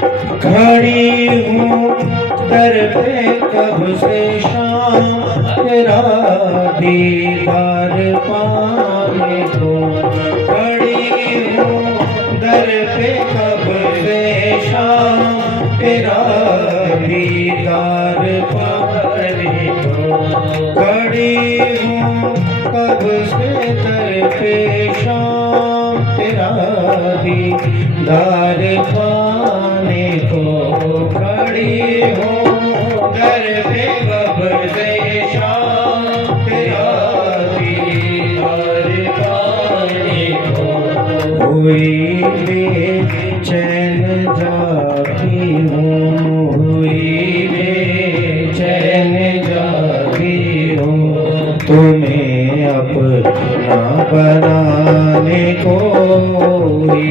खड़ी हूँ दर पे कब से शाम तेरा दीदार पाने को। खड़ी हूँ दर पे कब से शाम तेरा दीदार पाने को। खड़ी हूँ कब से दर पे शाम तेरा दीदार पाने को। खड़ी हूँ दर पे कब से शाम तेरा दीदार पाने को। हुई बेचैन जागी हूँ, हुई बेचैन जागी हूँ, तुम्हें अपना बनाने को। हुई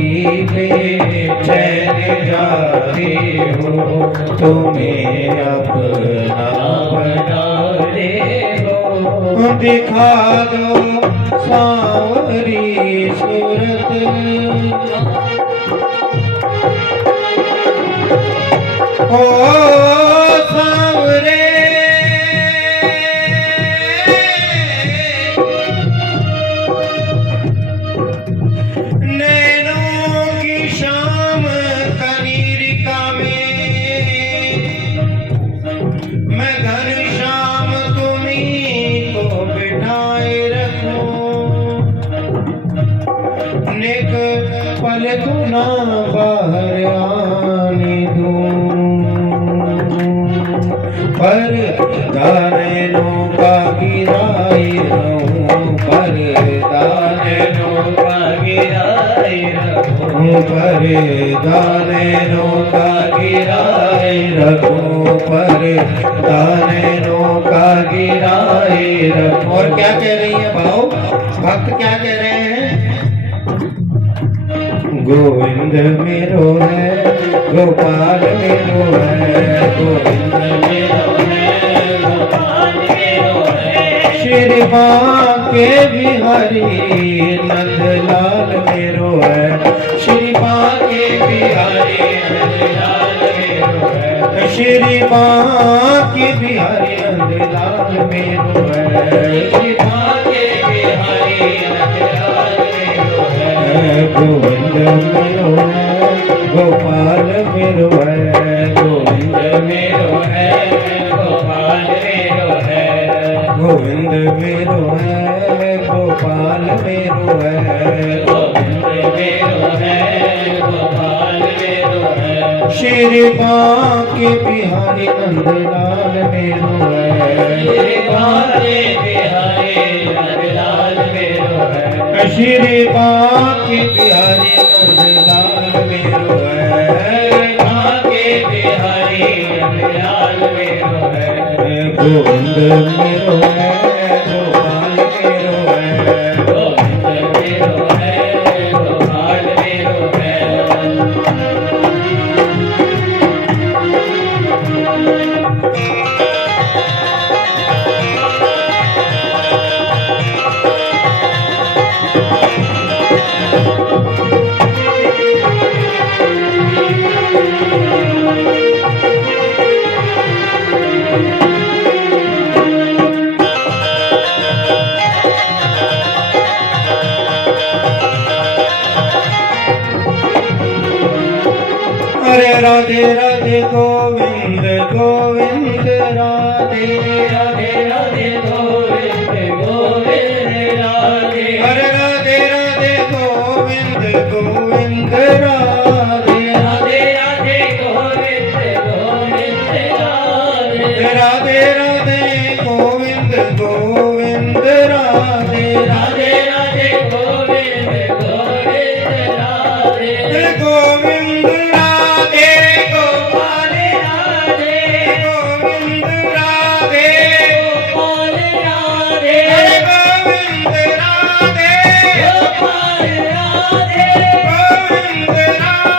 बेचैन जागी हूँ, तुम्हें अपना बनाने को। दिखा दो सांवरी सूरत, ओ सांवरे नैनों की शाम कनीरिका में मैं घनश्याम तुम्हीं को बिठाए रखूं। नेक पल को ना बाहर आने दूं, पर दानों का गिराए रहूं, पर दानों का गिराए रहूं, पर दानों का गिराए रहूं, पर दानों का गिराए रहूं। और क्या कह रही है भाव भक्त, क्या कह रहे हैं? गोविंद मेरो है, गोपाल मेरो है, गोविंद मेरो है, गोपाल मेरो है। श्री बांके बिहारी नंदलाल मेरो है, श्री बांके बिहारी नंदलाल मेरो है। श्री बांके बिहारी नंदलाल मेरो है, श्री बांके बिहारी नंदलाल मेरो है। गोविंद मेरो है, गोपाल मेरो है, गोविंद मेरो है, गोपाल मेरो है। गोविंद मेरो है, गोपाल मेरो है, गोविंद मेरो है, गोपाल मेरो है। श्री बांके बिहारी नंदलाल मेरो है, श्री बांके बिहारी नंदलाल मेरो है। श्री बांके बिहारी नंदलाल मेरो है, बांके बिहारी नंदलाल मेरो है। गोविंद मेरो है, गोपाल मेरो है, गोविंद मेरो है, गोपाल मेरो है। अरे राधे राधे गोविंद गोविंद राधे, राधे राधे गोविंद गोविंद राधे। अरे राधे राधे गोविंद गोविंद राधे, राधे राधे गोविंद गोविंद राधे। राधे राधे गोविंद गोविंद राधे, राधे राधे गोविंद गोविंद राधे। गोविंद राधे गोपाल राधे, गोविंद राधे गोपाल राधे। गोविंद राधे गोपाल राधे, गोविंद राधे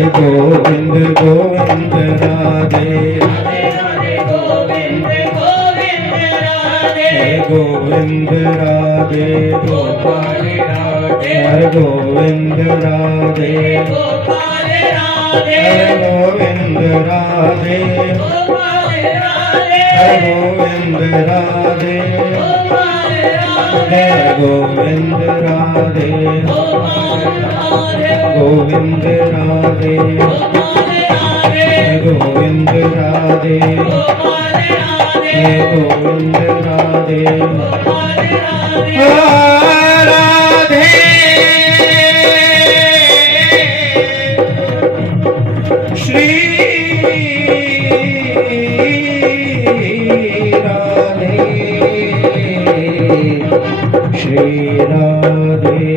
हरे गोविंद गोविंद राधे राधे राधे गोविंद गोविंद राधे हरे गोविंद राधे गोपाल राधे हरे गोविंद राधे गोपाल राधे हरे गोविंद राधे गोपाल राधे हरे गोविंद राधे गोपाल राधे हरे गोविंद राधे गोपाल राधे गोविंद राधे गोपाल राधे गोविंद राधे गोपाल राधे गोविंद राधे गोपाल राधे राधे श्री राधे श्री राधे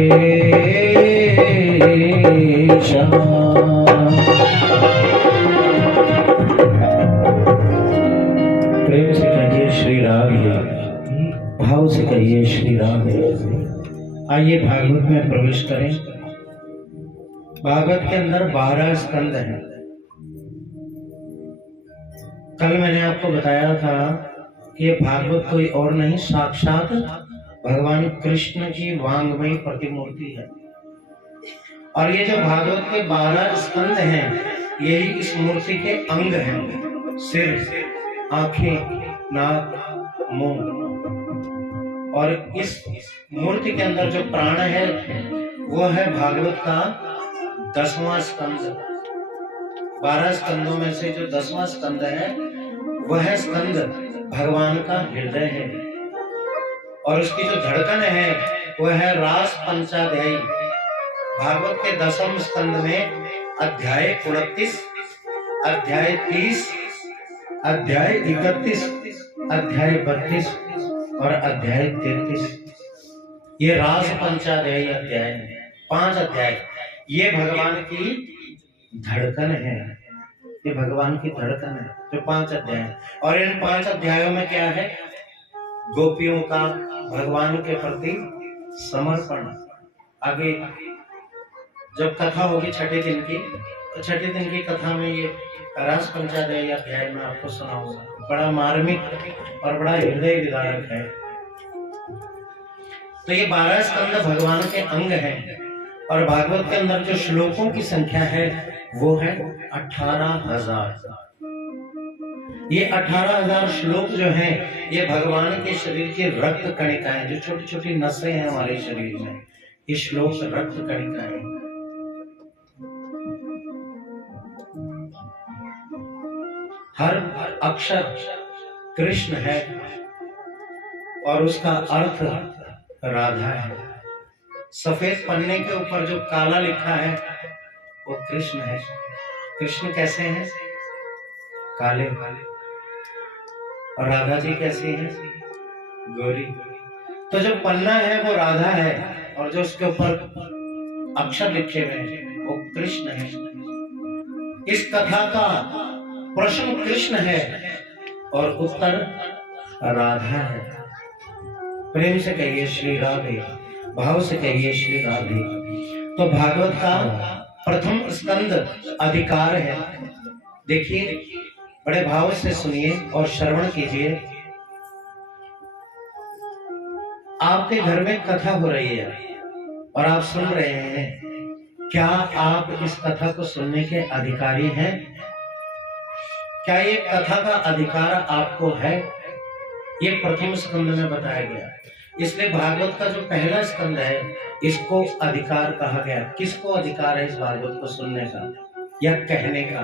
श्याम। प्रेम से कहिए श्री राधे, भाव से कहिए श्री राधे। आइए भागवत में प्रवेश करें। भागवत के अंदर 12 स्कंद हैं। कल मैंने आपको बताया था कि ये भागवत कोई और नहीं, साक्षात भगवान कृष्ण की वांगमयी प्रतिमूर्ति है। और ये जो भागवत के 12 स्कंद हैं, यही इस मूर्ति के अंग हैं। सिर, आंखें, नाक, मुंह। और इस मूर्ति के अंदर जो प्राण है वो है भागवत का 10वां स्कंद। 12 स्कंदों में से जो 10वां स्कंद है वह स्कंद भगवान का हृदय है। और उसकी जो धड़कन है वह है रास पंचाध्यायी। भागवत के 10वें स्कंद में अध्याय 29, अध्याय 30, अध्याय 31, अध्याय 32 और अध्याय 33 ये रास पंचाध्यायी अध्याय है। 5 अध्याय। ये भगवान की धड़कन है, ये भगवान की धड़कन है जो 5 अध्याय है। और इन 5 अध्यायों में क्या है? गोपियों का भगवान के प्रति समर्पण। आगे जब कथा होगी छठे दिन की, तो छठे दिन की कथा में ये रास पंचाध्यायी अध्याय में आपको सुनाऊंगा। बड़ा मार्मिक और बड़ा हृदय विदारक है। तो ये 12 स्कंद भगवान के अंग हैं। और भागवत के अंदर जो श्लोकों की संख्या है वो है 18,000। ये 18,000 श्लोक जो हैं ये भगवान के शरीर की रक्त कणिकाएं, जो छोटी छोटी नसें हैं हमारे शरीर में, ये श्लोक रक्त कणिकाएं। हर अक्षर कृष्ण है और उसका अर्थ राधा है। सफेद पन्ने के ऊपर जो काला लिखा है वो कृष्ण है। कृष्ण कैसे हैं? काले काले। और राधा जी कैसी है? गोरी। तो जो पन्ना है वो राधा है और जो उसके ऊपर अक्षर लिखे हुए हैं वो कृष्ण है। इस कथा का प्रश्न कृष्ण है और उत्तर राधा है। प्रेम से कहिए श्री राधे, भाव से कहिए श्री राधे। तो भागवत का प्रथम स्कंद अधिकार है। देखिए, बड़े भाव से सुनिए और श्रवण कीजिए। आपके घर में कथा हो रही है और आप सुन रहे हैं। क्या आप इस कथा को सुनने के अधिकारी हैं? क्या ये कथा का अधिकार आपको है? ये प्रथम स्कंद में बताया गया। इसलिए भागवत का जो पहला स्कंद है इसको अधिकार कहा गया। किसको अधिकार है इस भागवत को सुनने का या कहने का?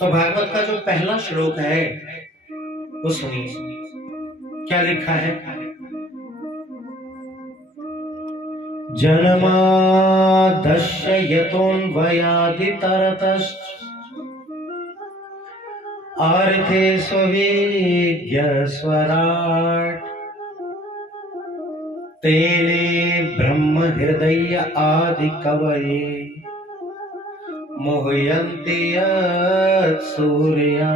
तो भागवत का जो पहला श्लोक है वो सुनिए, क्या लिखा है? जन्मादस्य यतोऽन्वयादितरतश्च अर्थेषु विज्ञस्वराट् तेने ब्रह्म हृदय आदि कवये मोहयन्ति सूर्या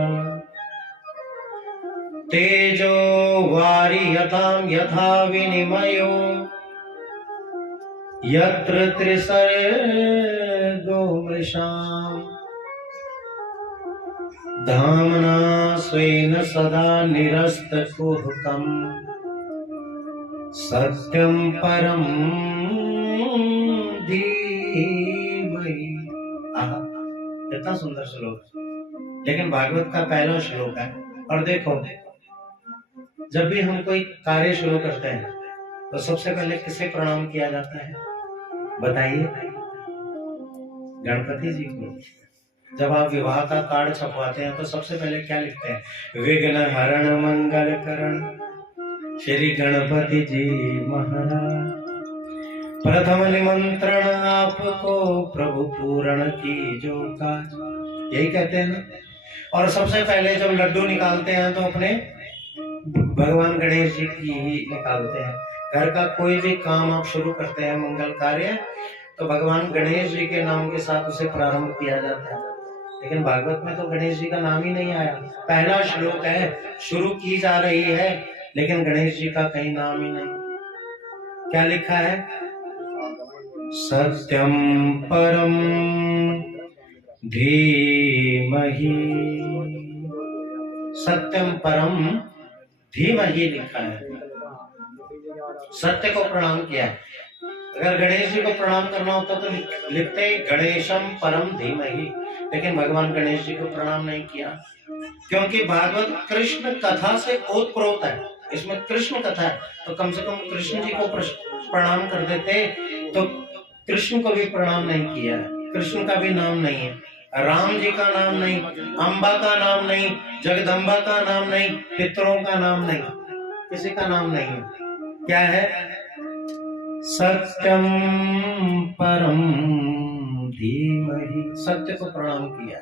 तेजो वारियतां यथा विनिमयो यत्र त्रिसर्गो गोमृषाम् धाम्ना स्वेन सदा निरस्तकुहकम् सत्यं परं धीमहि। आहा, कितना सुंदर श्लोक, लेकिन भागवत का पहला श्लोक है। और देखो, जब भी हम कोई कार्य शुरू करते हैं तो सबसे पहले किसे प्रणाम किया जाता है, बताइए? गणपति जी को। जब आप विवाह का कार्ड छपवाते हैं तो सबसे पहले क्या लिखते हैं? विघ्न हरण मंगल करण श्री गणपति जी महाराज, प्रथम निमंत्रण आपको प्रभु पूर्ण की जो काज, यही कहते हैं ना। और सबसे पहले जब लड्डू निकालते हैं तो अपने भगवान गणेश जी की ही निकालते हैं। घर का कोई भी काम आप शुरू करते हैं, मंगल कार्य, तो भगवान गणेश जी के नाम के साथ उसे प्रारंभ किया जाता है। लेकिन भागवत में तो गणेश जी का नाम ही नहीं आया। पहला श्लोक है, शुरू की जा रही है, लेकिन गणेश जी का कहीं नाम ही नहीं। क्या लिखा है? सत्यम परम धीमहि, सत्यम परम धीमहि लिखा है। सत्य को प्रणाम किया है। अगर गणेश जी को प्रणाम करना होता तो लिखते गणेशम परम धीमहि, लेकिन भगवान गणेश जी को प्रणाम नहीं किया, क्योंकि भागवत कृष्ण कथा से ओतप्रोत है। इसमें कृष्ण कथा है, तो कम से कम कृष्ण जी को प्रणाम कर देते, तो कृष्ण को भी प्रणाम नहीं किया है। कृष्ण का भी नाम नहीं है, राम जी का नाम नहीं, अम्बा का नाम नहीं, जगदम्बा का नाम नहीं, पितरों का नाम नहीं, किसी का नाम नहीं है। क्या है? सत्यम परम धीमहि, सत्य को प्रणाम किया।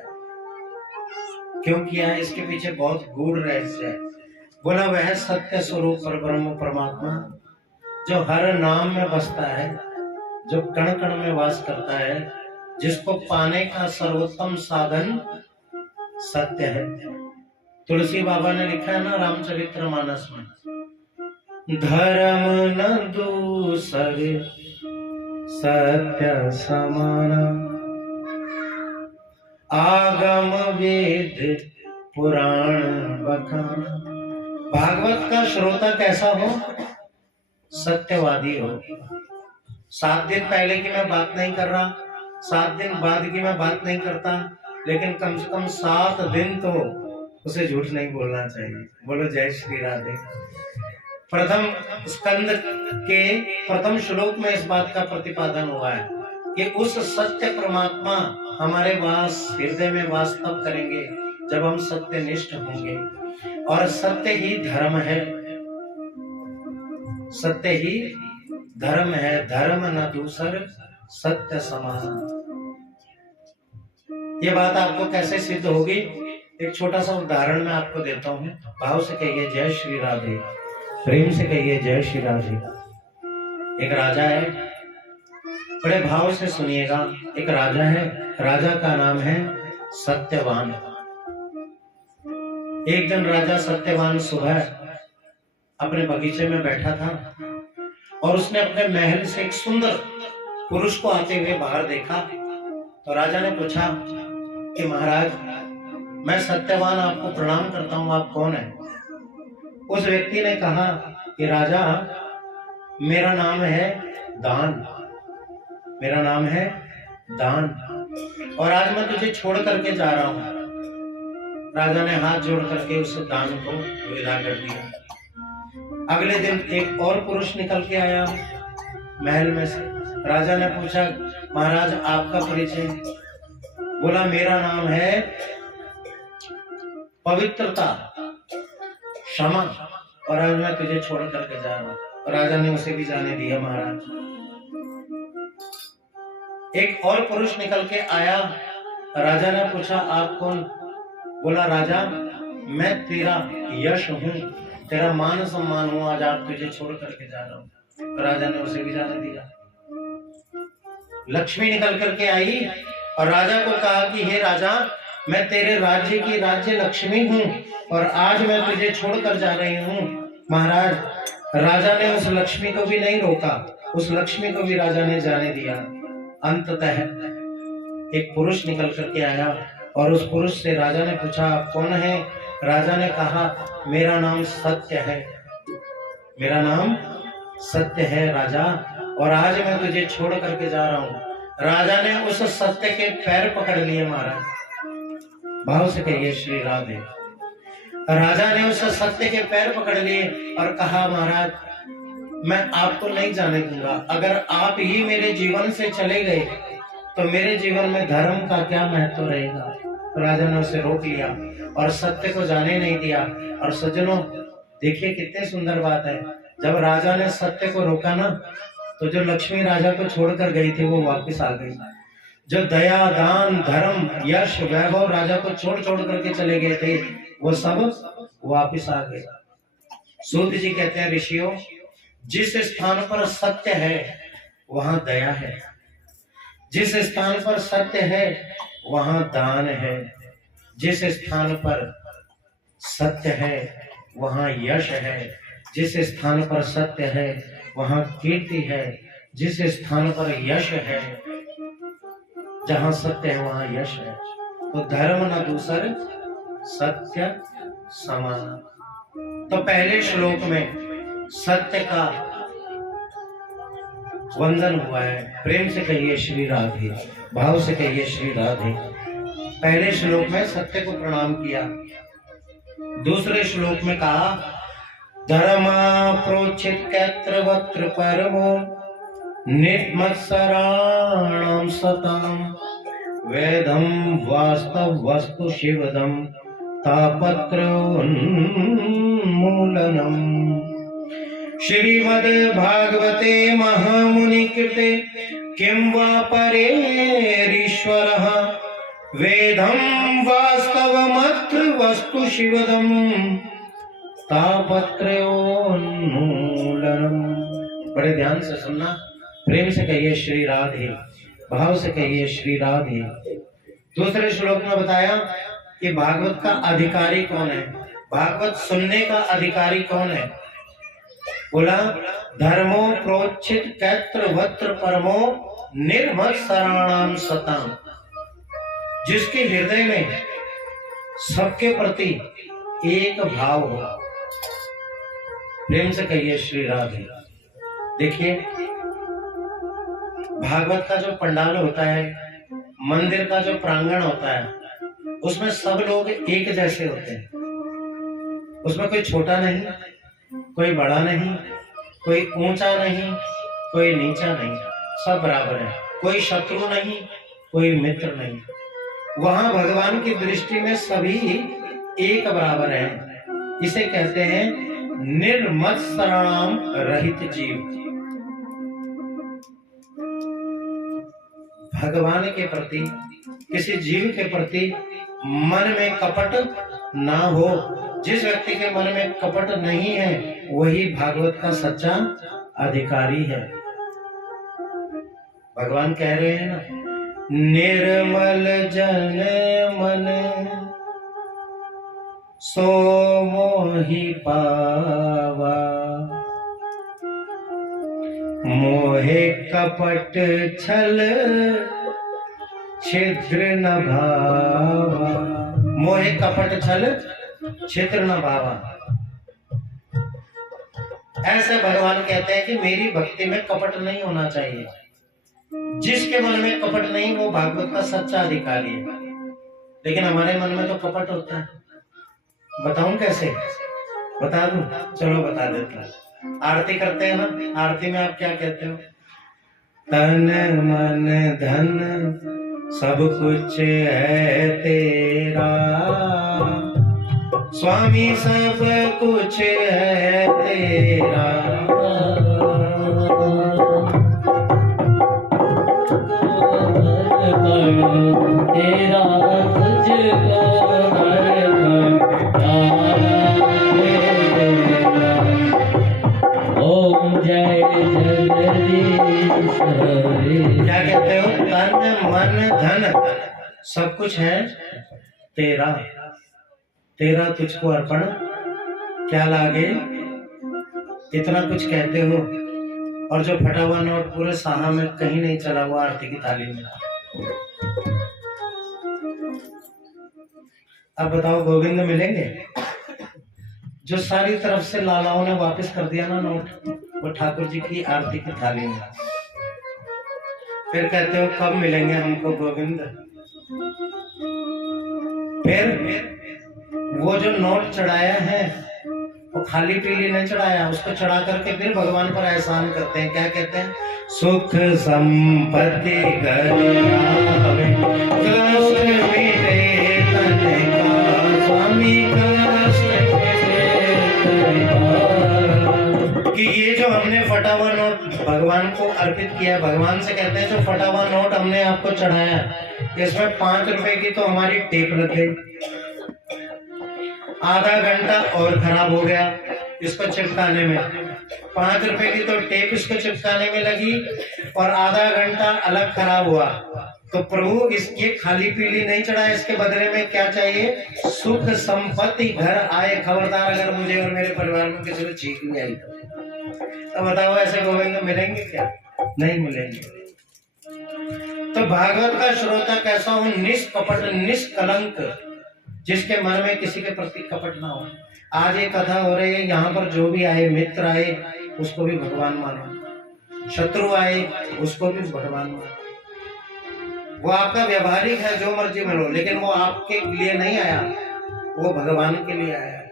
क्यों किया है? इसके पीछे बहुत गूढ़ रहस्य है। बोला वह सत्य स्वरूप पर ब्रह्म परमात्मा जो हर नाम में बसता है, जो कण कण में वास करता है, जिसको पाने का सर्वोत्तम साधन सत्य है। तुलसी बाबा ने लिखा है ना रामचरितमानस में, धर्म न दूसर सत्य समान, आगम वेद पुराण बखान। भागवत का श्रोता कैसा हो? सत्यवादी हो। 7 दिन पहले की मैं बात नहीं कर रहा, 7 दिन बाद की मैं बात नहीं करता, लेकिन कम से कम 7 दिन तो उसे झूठ नहीं बोलना चाहिए। बोलो जय श्री राधे। प्रथम स्कंद के प्रथम श्लोक में इस बात का प्रतिपादन हुआ है कि उस सत्य परमात्मा हमारे वास हृदय में वास तब करेंगे जब हम सत्यनिष्ठ होंगे, और सत्य ही धर्म है, सत्य ही धर्म है, धर्म न दूसर सत्य समान। ये बात आपको कैसे सिद्ध होगी? एक छोटा सा उदाहरण मैं आपको देता हूँ। भाव से कहिए जय श्री राधे, प्रेम से कहिए जय श्री राधे। एक राजा है, बड़े भाव से सुनिएगा। एक राजा है, राजा का नाम है सत्यवान। एक दिन राजा सत्यवान सुबह अपने बगीचे में बैठा था और उसने अपने महल से एक सुंदर पुरुष को आते हुए बाहर देखा। तो राजा ने पूछा कि महाराज, मैं सत्यवान आपको प्रणाम करता हूँ, आप कौन है? उस व्यक्ति ने कहा कि राजा, मेरा नाम है दान, मेरा नाम है दान, और आज मैं तुझे छोड़ करके जा रहा हूं। राजा ने हाथ जोड़ करके उस दान को विदा कर दिया। अगले दिन एक और पुरुष निकल के आया महल में से। राजा ने पूछा, महाराज आपका परिचय? बोला, मेरा नाम है पवित्रता, क्षमा, और आज मैं तुझे छोड़ करके जा रहा हूं। राजा ने उसे भी जाने दिया। महाराज, एक और पुरुष निकल के आया। राजा ने पूछा, आप कौन? बोला, राजा मैं तेरा यश हूँ, तेरा मान सम्मान हूँ, आज आप तुझे छोड़ करके जा रहा हूँ। राजा ने उसे भी जाने दिया। लक्ष्मी निकल करके आई और राजा को कहा कि हे राजा, मैं तेरे राज्य की राज्य लक्ष्मी हूँ और आज मैं तुझे छोड़कर जा रही हूँ। महाराज, राजा ने उस लक्ष्मी को भी नहीं रोका, उस लक्ष्मी को भी राजा ने जाने दिया। अंततः एक पुरुष निकल करके आया और उस पुरुष से राजा ने पूछा आप कौन है? राजा ने कहा मेरा नाम सत्य है, मेरा नाम सत्य है राजा, और आज मैं तुझे छोड़ करके जा रहा हूँ। राजा ने उस सत्य के पैर पकड़ लिए महाराज, भाव से कहिए श्री राधे। राजा ने उस सत्य के पैर पकड़ लिए और कहा महाराज मैं आपको नहीं जाने दूंगा, अगर आप ही मेरे जीवन से चले गए तो मेरे जीवन में धर्म का क्या महत्व रहेगा। तो राजा ने उसे रोक लिया और सत्य को जाने नहीं दिया। और सज्जनों देखिए कितनी सुंदर बात है, जब राजा ने सत्य को रोका ना तो जो लक्ष्मी राजा को छोड़कर गई थी वो वापस आ गई। जो दया दान धर्म यश वैभव राजा को छोड़ छोड़ करके चले गए थे वो सब वापस आ गए। सूत जी कहते हैं ऋषियों, जिस स्थान पर सत्य है वहां दया है, जिस स्थान पर सत्य है वहां दान है, जिस स्थान पर सत्य है वहां यश है, जिस स्थान पर सत्य है वहां कीर्ति है, जिस स्थान पर यश है, जहां सत्य है वहां यश है। तो धर्म न दूसर सत्य समान। तो पहले श्लोक में सत्य का वंदन हुआ है, प्रेम से कहिए श्री राधे, भाव से कहिए श्री राधे। पहले श्लोक में सत्य को प्रणाम किया। दूसरे श्लोक में कहा धर्मा प्रोचित कैत्र वक्त्र परमो निर्मत्सराणाम सताम वेदम वास्तव वस्तु शिवदम तापत्र उन्मूलनम। श्रीमद् भागवते महामुनि कृते किं वा परेरीश्वरः वेदं वास्तवमत्र वस्तु शिवदं तापत्रयोन्मूलनम्। बड़े ध्यान से सुनना, प्रेम से कहिए श्री राधे, भाव से कहिए श्री राधे। दूसरे श्लोक में बताया कि भागवत का अधिकारी कौन है, भागवत सुनने का अधिकारी कौन है। बोला धर्मो प्रोचित कैत्र वक्त्र परमो निर्मत्सराणाम सताम। जिसके हृदय में सबके प्रति एक भाव हो। प्रेम से कहिए श्री राधे। देखिए भागवत का जो पंडाल होता है, मंदिर का जो प्रांगण होता है, उसमें सब लोग एक जैसे होते हैं। उसमें कोई छोटा नहीं, कोई बड़ा नहीं, कोई ऊंचा नहीं, कोई नीचा नहीं, सब बराबर है। कोई शत्रु नहीं, कोई मित्र नहीं। वहां भगवान की दृष्टि में सभी एक बराबर है। इसे कहते हैं निर्मत्सराणाम रहित जीव। भगवान के प्रति, किसी जीव के प्रति मन में कपट ना हो। जिस व्यक्ति के मन में कपट नहीं है वही भागवत का सच्चा अधिकारी है। भगवान कह रहे हैं ना, निर्मल जन मन सो मोहि पावा, मोहे कपट छल छिद्र न भावा। मोहे कपट छल छिद्र न भावा। ऐसे भगवान कहते हैं कि मेरी भक्ति में कपट नहीं होना चाहिए। जिसके मन में कपट नहीं वो भागवत का सच्चा अधिकारी है। लेकिन हमारे मन में तो कपट होता है। बताऊं कैसे? बता दूं? चलो बता देता हूं। आरती करते हैं ना, आरती में आप क्या कहते हो? तन मन धन सब कुछ है तेरा, स्वामी सब कुछ है तेरा। तेरा तुझको ओम जय जगदीश हरे। क्या कहते हो? तन मन धन सब कुछ है तेरा, तेरा तुझको अर्पण क्या लागे। इतना कुछ कहते हो और जो फटा हुआ नोट पूरे साहा में कहीं नहीं चला हुआ आरती की थाली में। अब बताओ गोविंद मिलेंगे? जो सारी तरफ से लालाओं ने वापस कर दिया ना नोट, वो ठाकुर जी की आरती की थाली में। फिर कहते हो कब मिलेंगे हमको गोविंद? फिर वो जो नोट चढ़ाया है वो खाली पीली नहीं चढ़ाया, उसको चढ़ा करके फिर भगवान पर एहसान करते हैं। क्या कहते हैं? सुख संपत्ति घर आवे, कष्ट मिटे तन का स्वामी, कष्ट कि ये जो हमने फटा हुआ नोट भगवान को अर्पित किया, भगवान से कहते हैं जो फटा हुआ नोट हमने आपको चढ़ाया, इसमें 5 रुपए की तो हमारी टेप लग गई, आधा घंटा और खराब हो गया इसको चिपकाने में, 5 रुपए की तो टेप इसको चिपकाने में लगी और आधा घंटा अलग खराब हुआ। तो प्रभु इसके खाली पीली नहीं चढ़ाए, इसके बदले में क्या चाहिए? सुख संपत्ति घर आए। खबरदार अगर मुझे और मेरे परिवार में किसी को चीख नहीं आई तो बताओ ऐसे गोविंद मिलेंगे क्या? नहीं मिलेंगे। तो भागवत का श्रोता कैसा हो? निष्कपट निष्कलंक, जिसके मन में किसी के प्रति कपट ना हो। आज ये कथा हो रही है, यहाँ पर जो भी आए, मित्र आए उसको भी भगवान मानो, शत्रु आए उसको भी भगवान मानो। वो आपका व्यवहारिक है, जो मर्जी मिलो, लेकिन वो आपके लिए नहीं आया, वो भगवान के लिए आया है,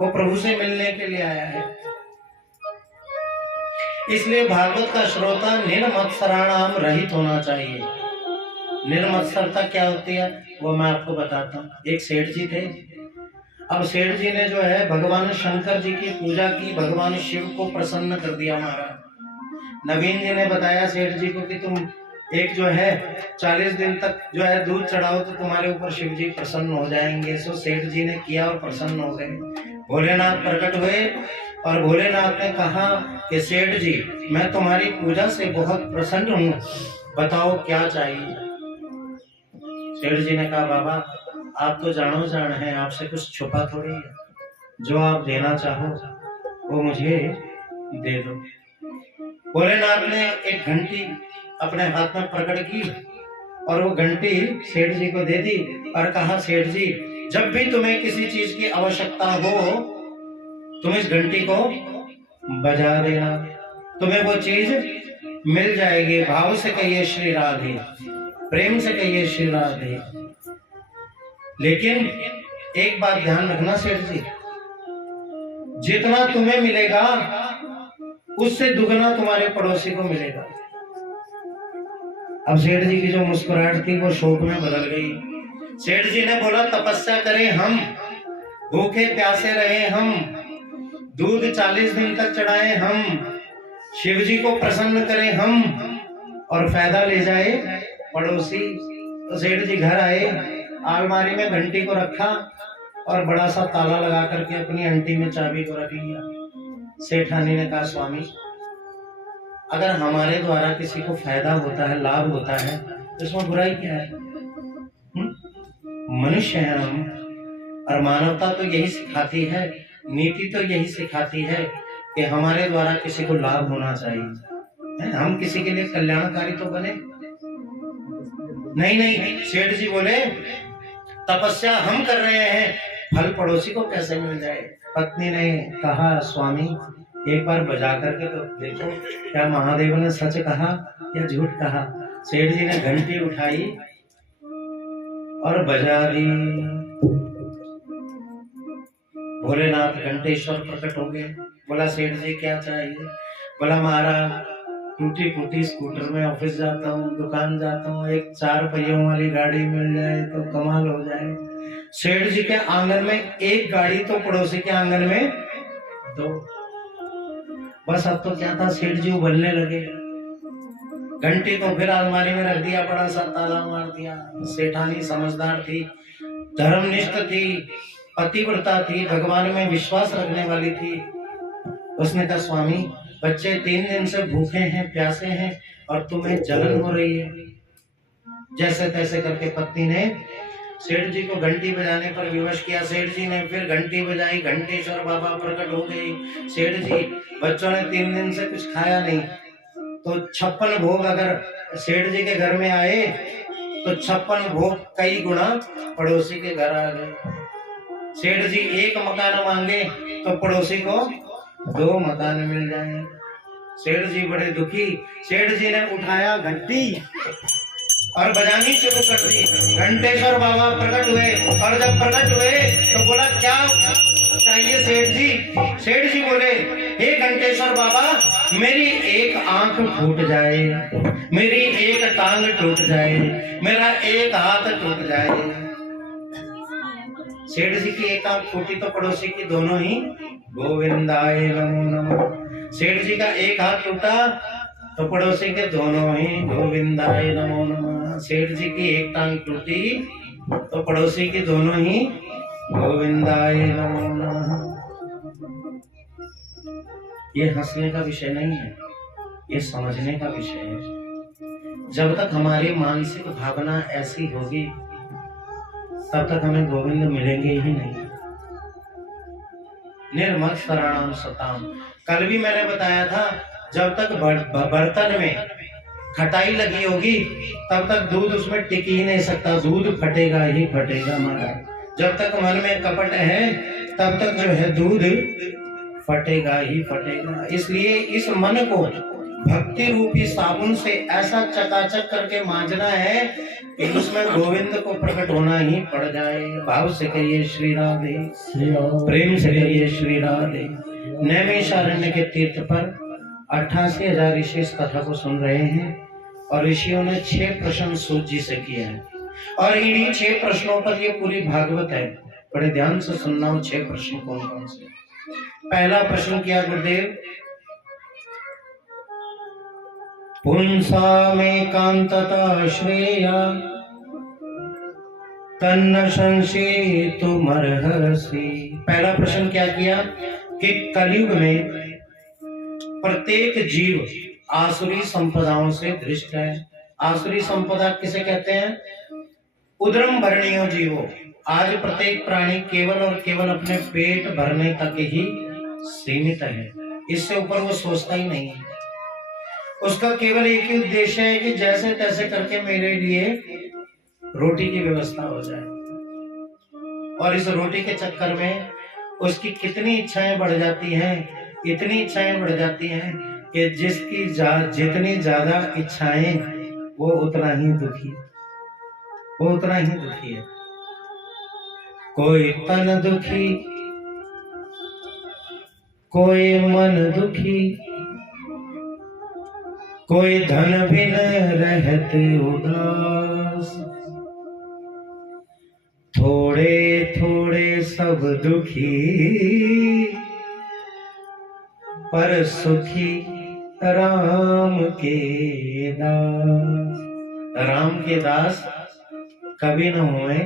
वो प्रभु से मिलने के लिए आया है। इसलिए भागवत का श्रोता निर्मत्सराणाम रहित होना चाहिए। निर्मत्सरता क्या होती है वो मैं आपको बताता हूँ। एक सेठ जी थे। अब सेठ जी ने जो है भगवान शंकर जी की पूजा की, भगवान शिव को प्रसन्न कर दिया महाराज। नवीन जी ने बताया सेठ जी को कि तुम एक जो है 40 दिन तक जो है दूध चढ़ाओ तो तुम्हारे ऊपर शिव जी प्रसन्न हो जाएंगे। सो सेठ जी ने किया और प्रसन्न हो गए। भोलेनाथ प्रकट हुए और भोलेनाथ ने कहा कि सेठ जी मैं तुम्हारी पूजा से बहुत प्रसन्न हूँ, बताओ क्या चाहिए। सेठ जी ने कहा बाबा आप तो जानो जान हैं, आपसे कुछ छुपा थोड़ी है, जो आप देना चाहो वो मुझे दे दो। भोलेनाथ ने एक घंटी अपने हाथ में प्रकट की और वो घंटी सेठ जी को दे दी और कहा सेठ जी जब भी तुम्हें किसी चीज की आवश्यकता हो तुम इस घंटी को बजा देना, तुम्हें वो चीज मिल जाएगी। भाव से कहिए श्री राधे, प्रेम से कहिए श्री राधे। लेकिन एक बात ध्यान रखना सेठ जी, जितना तुम्हें मिलेगा उससे दुगना तुम्हारे पड़ोसी को मिलेगा। अब सेठ जी की जो मुस्कुराहट थी वो शोक में बदल गई। सेठ जी ने बोला तपस्या करें हम, भूखे प्यासे रहे हम, दूध 40 दिन तक चढ़ाए हम, शिव जी को प्रसन्न करें हम और फायदा ले जाए पड़ोसी। तो सेठ जी घर आए, अलमारी में घंटी को रखा और बड़ा सा ताला लगा करके अपनी अंटी में चाबी को रख लिया। सेठानी ने कहा स्वामी अगर हमारे द्वारा किसी को फायदा होता है, लाभ होता है तो इसमें बुराई क्या है? मनुष्य है हम और मानवता तो यही सिखाती है, नीति तो यही सिखाती है कि हमारे द्वारा किसी को लाभ होना चाहिए। हम किसी के लिए कल्याणकारी तो बने नहीं। नहीं सेठ जी बोले तपस्या हम कर रहे हैं, फल पड़ोसी को कैसे मिल जाए। पत्नी ने कहा स्वामी एक बार बजा करके तो देखो क्या महादेव ने सच कहा या झूठ कहा। सेठ जी ने घंटी उठाई और बजा दी। भोलेनाथ घंटेश्वर प्रकट हो गए। बोला सेठ जी क्या चाहिए? बोला महाराज टूटी फूटी स्कूटर में ऑफिस जाता हूँ, दुकान जाता हूँ, एक 4 पहियों वाली गाड़ी मिल जाए तो कमाल हो जाए। सेठ जी के आंगन में एक गाड़ी तो पड़ोसी के आंगन में 2। बस अब तो क्या था, सेठ जी उबलने लगे। घंटी को फिर अलमारी में रख दिया, बड़ा सा ताला मार दिया। सेठानी समझदार थी, धर्मनिष्ठ थी, पतिव्रता थी, भगवान में विश्वास रखने वाली थी। उसने कहा स्वामी बच्चे 3 दिन से भूखे हैं, प्यासे हैं और तुम्हें जलन हो रही है। जैसे तैसे करके पत्नी ने सेठ जी को घंटी बजाने पर विवश किया। सेठ जी ने फिर घंटी बजाई, घंटेश्वर बाबा प्रकट हो गई। सेठ जी बच्चों ने 3 दिन से कुछ खाया नहीं तो 56 भोग अगर सेठ जी के घर में आए तो 56 भोग कई गुना पड़ोसी के घर आ गए। सेठ जी एक मकान मांगे तो पड़ोसी को 2 मकान मिल जाए। सेठ जी बड़े दुखी। सेठ जी ने उठाया घंटी और बजानी शुरू कर दी। घंटेश्वर बाबा प्रकट हुए और जब प्रकट हुए तो बोला क्या चाहिए सेठ जी? सेठ जी बोले हे घंटेश्वर बाबा, मेरी एक आंख फूट जाए, मेरी एक टांग टूट जाए, मेरा एक हाथ टूट जाए। सेठ जी की एक आंख फूटी तो पड़ोसी की दोनों ही गोविंदाय नमो नमः। सेठ जी का एक हाथ टूटा तो पड़ोसी के दोनों ही गोविंदाय नमो नमः। सेठ जी की एक टांग टूटी तो पड़ोसी की दोनों ही गोविंदाय नमो नमः। ये हंसने का विषय नहीं है, ये समझने का विषय है। जब तक हमारी मानसिक भावना ऐसी होगी तब तक हमें गोविंद मिलेंगे ही नहीं। निर्मत्सराणाम सताम। कल भी मैंने बताया था जब तक बर्तन में खटाई लगी होगी तब तक दूध उसमें टिक ही नहीं सकता, दूध फटेगा ही फटेगा महाराज। जब तक मन में कपट है तब तक जो है दूध फटेगा ही फटेगा। इसलिए इस मन को भक्ति रूपी साबुन से ऐसा चकाचक करके मांजना है कि उसमें गोविंद को प्रकट होना ही पड़ जाए। भाव से कहिए श्री राधे, प्रेम से कहिए श्री राधे। नैमिषारण्य के तीर्थ पर 88,000 ऋषि इस कथा को सुन रहे हैं और ऋषियों ने 6 प्रश्न सूत जी से किए हैं और इन्हीं 6 प्रश्नों पर ये पूरी भागवत है। बड़े ध्यान से सुनना हो 6 प्रश्न कौन कौन से। पहला प्रश्न किया गुरुदेव, पुंसा में कांतता श्रेया तन्न संशयितुमर्हसि। पहला प्रश्न क्या किया कि कलयुग में प्रत्येक जीव आसुरी संपदाओं से दृष्ट है। आसुरी संपदा किसे कहते हैं? उद्रम वर्णीय जीवो। आज प्रत्येक प्राणी केवल और केवल अपने पेट भरने तक ही सीमित है, इससे ऊपर वो सोचता ही नहीं है। उसका केवल एक ही उद्देश्य है कि जैसे तैसे करके मेरे लिए रोटी की व्यवस्था हो जाए, और इस रोटी के चक्कर में उसकी कितनी इच्छाएं बढ़ जाती हैं, इतनी इच्छाएं बढ़ जाती हैं कि जिसकी जितनी ज्यादा इच्छाएं वो उतना ही दुखी, वो उतना ही दुखी है। कोई तन दुखी, कोई मन दुखी, कोई धन बिन रहत उदास, थोड़े थोड़े सब दुखी, पर सुखी राम के दास। राम के दास कभी न हुए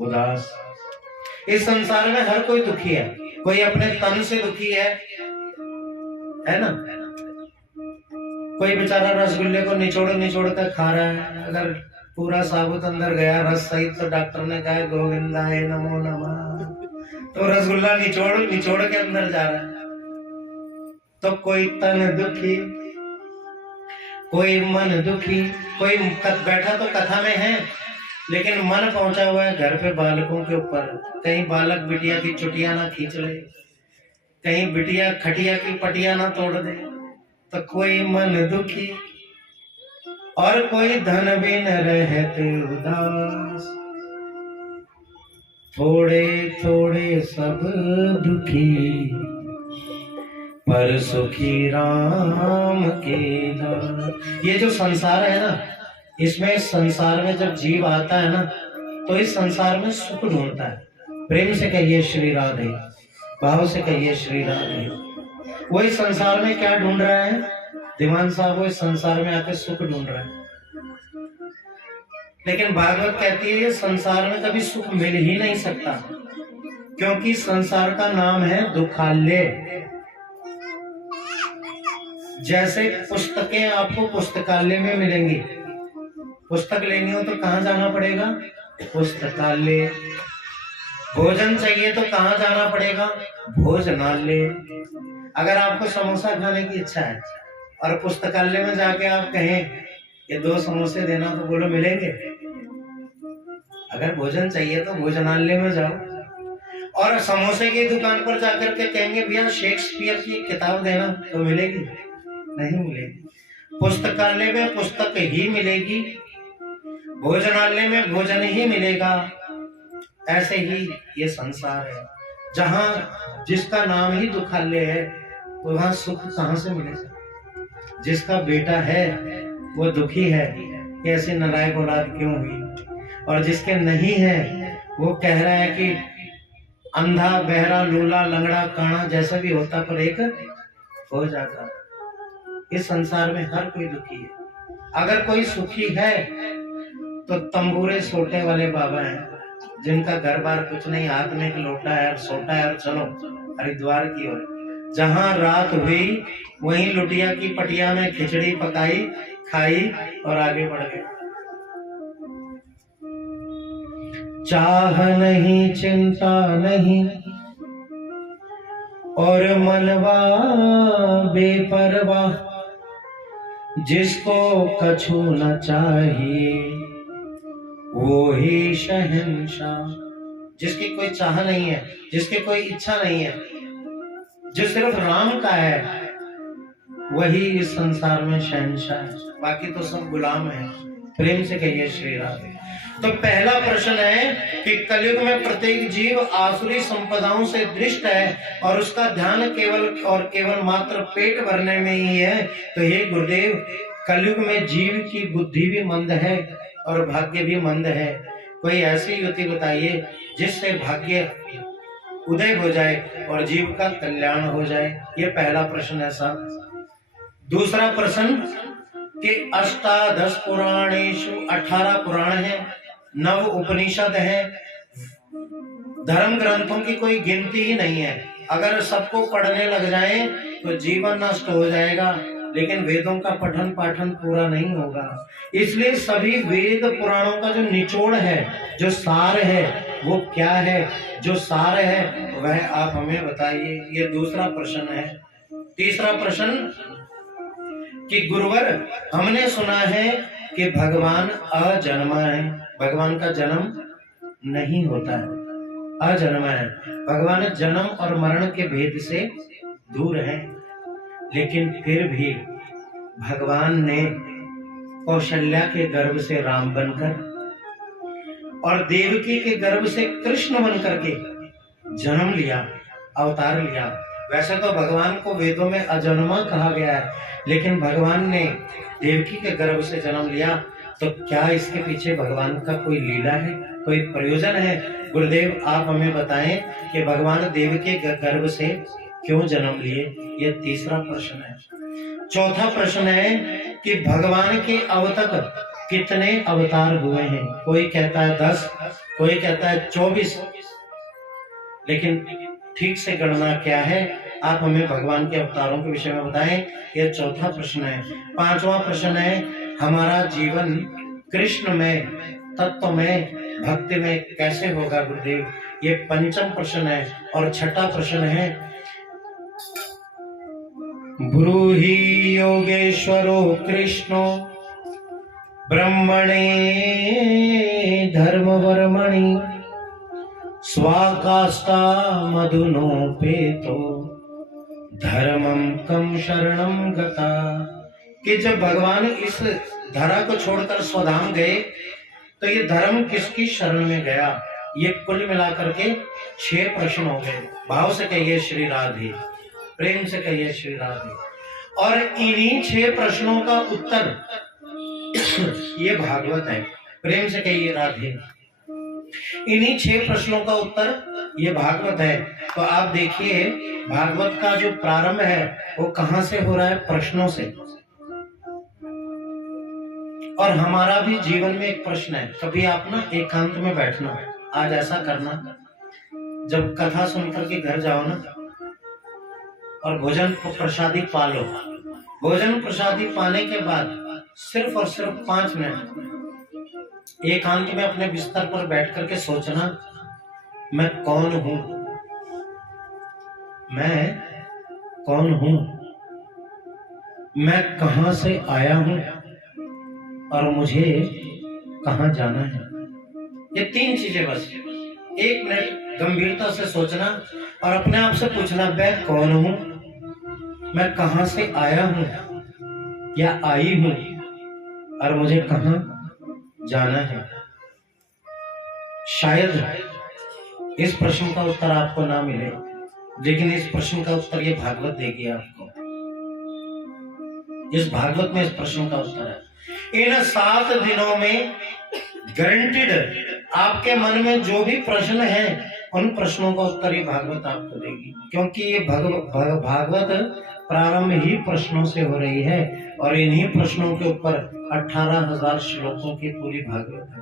उदास। इस संसार में हर कोई दुखी है। कोई अपने तन से दुखी है ना? कोई बेचारा रसगुल्ले को निचोड़ निचोड़ कर खा रहा है, अगर पूरा साबुत अंदर गया रस सहित तो डॉक्टर ने कहा गोविंदाय नमो नमः, तो रसगुल्ला निचोड़ निचोड़ के अंदर जा रहा है। तो कोई तन दुखी, कोई मन दुखी, कोई बैठा तो कथा में है लेकिन मन पहुंचा हुआ है घर पे बालकों के ऊपर। कहीं बालक बिटिया की चुटिया ना खींच ले, कहीं बिटिया खटिया की पटिया ना तोड़ दे। तो कोई मन दुखी और कोई धन बिन रहत उदास, थोड़े थोड़े सब दुखी, पर सुखी राम के दास। ये जो संसार है ना, इसमें संसार में जब जीव आता है ना तो इस संसार में सुख ढूंढता है। प्रेम से कहिए श्री राधे, भाव से कहिए श्री राधे। वो इस संसार में क्या ढूंढ रहा है दीवान साहब? वो इस संसार में आकर सुख ढूंढ रहा है। लेकिन भागवत कहती है ये संसार में कभी सुख मिल ही नहीं सकता, क्योंकि संसार का नाम है दुखालय। जैसे पुस्तकें आपको पुस्तकालय में मिलेंगी, पुस्तक लेनी हो तो कहाँ जाना पड़ेगा? पुस्तकालय। भोजन चाहिए तो कहाँ जाना पड़ेगा? भोजनालय। अगर आपको समोसा खाने की इच्छा है और पुस्तकालय में जाके आप कहें ये 2 समोसे देना तो बोलो मिलेंगे? अगर भोजन चाहिए तो भोजनालय में जाओ। और समोसे की दुकान पर जाकर के कहेंगे भैया शेक्सपियर की किताब देना, तो मिलेगी? नहीं मिलेगी। पुस्तकालय में पुस्तक ही मिलेगी, भोजनालय में भोजन ही मिलेगा। ऐसे ही ये संसार है, जहां जिसका नाम ही दुखालय है तो वहां सुख कहां से मिलेगा? जिसका बेटा है वो दुखी है, ऐसी नालायक औलाद क्यों हुई? और जिसके नहीं है वो कह रहा है कि अंधा बहरा लूला लंगड़ा काना जैसा भी होता पर एक हो जाता। इस संसार में हर कोई दुखी है। अगर कोई सुखी है तो तंबूरे सोटे वाले बाबा हैं, जिनका घर बार कुछ नहीं, हाथ में एक लोटा है और सोटा है और चलो हरिद्वार की ओर। जहां रात हुई वहीं लुटिया की पटिया में खिचड़ी पकाई, खाई और आगे बढ़ गए। चाह नहीं चिंता नहीं और मनवा बेपरवाह, जिसको कछु न चाहिए वो ही शहंशाह। जिसकी कोई चाह नहीं है, जिसकी कोई इच्छा नहीं है, जो सिर्फ राम का है, वही इस संसार में शहंशाह है। बाकी तो सब गुलाम है। प्रेम से कहिए श्री राधे। तो पहला प्रश्न है कि कलयुग में प्रत्येक जीव आसुरी संपदाओं से दृष्ट है और उसका ध्यान केवल और केवल मात्र पेट भरने में ही है। तो हे गुरुदेव, कलयुग में जीव की बुद्धि भी मंद है और भाग्य भी मंद है। कोई ऐसी युक्ति बताइए जिससे भाग्य उदय हो जाए और जीव का कल्याण हो जाए। ये पहला प्रश्न है साहब। दूसरा प्रश्न कि अष्टादश पुराणेषु 18 पुराण है, 9 उपनिषद है, धर्म ग्रंथों की कोई गिनती ही नहीं है। अगर सबको पढ़ने लग जाए तो जीवन नष्ट हो जाएगा, लेकिन वेदों का पठन पाठन पूरा नहीं होगा। इसलिए सभी वेद पुराणों का जो निचोड़ है, जो सार है, वो क्या है? जो सार है वह आप हमें बताइए। ये दूसरा प्रश्न है। तीसरा प्रश्न कि गुरुवर, हमने सुना है कि भगवान अजन्मा है, भगवान का जन्म नहीं होता है, अजन्मा है। भगवान जन्म और मरण के भेद से दूर है, लेकिन फिर भी भगवान ने कौशल्या के गर्भ से राम बनकर और देवकी के गर्भ से कृष्ण बनकर के जन्म लिया, अवतार लिया। वैसे तो भगवान को वेदों में अजन्मा कहा गया है, लेकिन भगवान ने देवकी के गर्भ से जन्म लिया। तो क्या इसके पीछे भगवान का कोई लीला है, कोई प्रयोजन है? गुरुदेव आप हमें बताएं कि भगवान देवकी के गर्भ से क्यों जन्म लिए। ये तीसरा प्रश्न है। चौथा प्रश्न है कि भगवान के अब तक कितने अवतार हुए हैं? कोई कहता है 10, कोई कहता है 24, लेकिन ठीक से गणना क्या है? आप हमें भगवान के अवतारों के विषय में बताएं। यह चौथा प्रश्न है। पांचवा प्रश्न है, हमारा जीवन कृष्ण में, तत्व में, भक्ति में कैसे होगा गुरुदेव? ये पंचम प्रश्न है। और छठा प्रश्न है, ब्रूहि योगेश्वरो कृष्णो ब्रह्मणे धर्मवर्मणि स्वाकाष्ठा मधुनोपेतो धर्मम कम शरणम गता। कि जब भगवान इस धरा को छोड़कर स्वधाम गए तो ये धर्म किसकी शरण में गया? ये कुल मिलाकर के 6 प्रश्न हो गए। भाव से कहिए श्री राधे, प्रेम से कहिए श्री राधे। और इन्हीं 6 प्रश्नों का उत्तर ये भागवत है। प्रेम से कहिए राधे। इन्हीं 6 प्रश्नों का उत्तर ये भागवत है। तो आप देखिए भागवत का जो प्रारंभ है वो कहां से हो रहा है? प्रश्नों से। और हमारा भी जीवन में एक प्रश्न है। कभी आप ना एकांत में बैठना, आज ऐसा करना, जब कथा सुनकर के घर जाओ ना और भोजन प्रसादी पा लो। भोजन प्रसादी पाने के बाद सिर्फ और सिर्फ 5 मिनट एकांत में अपने बिस्तर पर बैठ करके सोचना, मैं कौन हूं, मैं कौन हूं, मैं कहां से आया हूं और मुझे कहाँ जाना है। ये 3 चीजें बस। 1 मिनट गंभीरता से सोचना और अपने आप से पूछना, मैं कौन हूं, मैं कहां से आया हूं या आई हूं, और मुझे कहां जाना है। शायद इस प्रश्न का उत्तर आपको ना मिले, लेकिन इस प्रश्न का उत्तर ये भागवत देगी आपको। इस भागवत में इस प्रश्न का उत्तर है। इन 7 दिनों में गारंटीड आपके मन में जो भी प्रश्न है, उन प्रश्नों का उत्तर ये भागवत आपको देगी, क्योंकि ये भागवत प्रारंभ ही प्रश्नों से हो रही है और इन्हीं प्रश्नों के ऊपर 18,000 श्लोकों की पूरी भागवत है।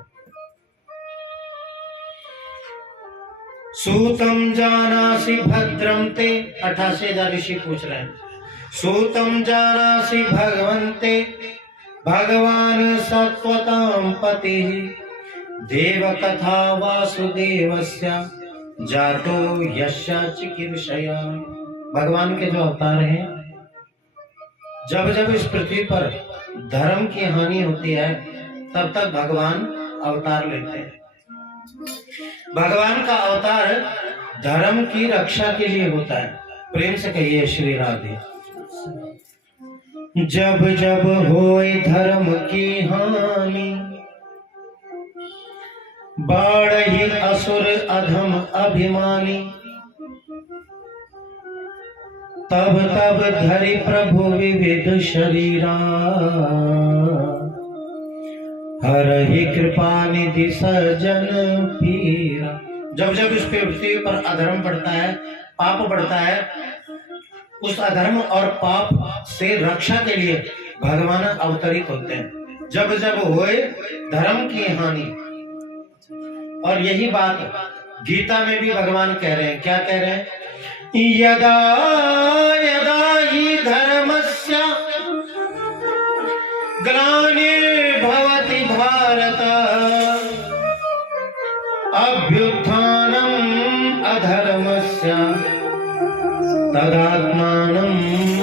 सूतम जानासि भद्रम ते, 88,000 ऋषि पूछ रहे हैं। सूतम जानासि भगवन्ते भगवान सत्वतां पति देव कथा वासुदेवस्य जातो यस्य चिकीर्षया। भगवान के जो अवतार हैं, जब जब इस पृथ्वी पर धर्म की हानि होती है, तब तक भगवान अवतार लेते हैं। भगवान का अवतार धर्म की रक्षा के लिए होता है। प्रेम से कहिए श्री राधे। जब जब होए धर्म की हानि, बाढ़हि असुर अधम अभिमानी, तब तब धरि प्रभु विविध शरीरा, हरहि कृपा निधि सज्जन पीरा। जब जब इस पृथ्वी पर अधर्म बढ़ता है, पाप बढ़ता है, उस अधर्म और पाप से रक्षा के लिए भगवान अवतरित होते हैं। जब जब होए धर्म की हानि। और यही बात गीता में भी भगवान कह रहे हैं। क्या कह रहे हैं? यदा यदा हि धर्मस्य ग्लानिर्भवति भारत, अभ्युत्थानम् अधर्मस्य तदात्मानं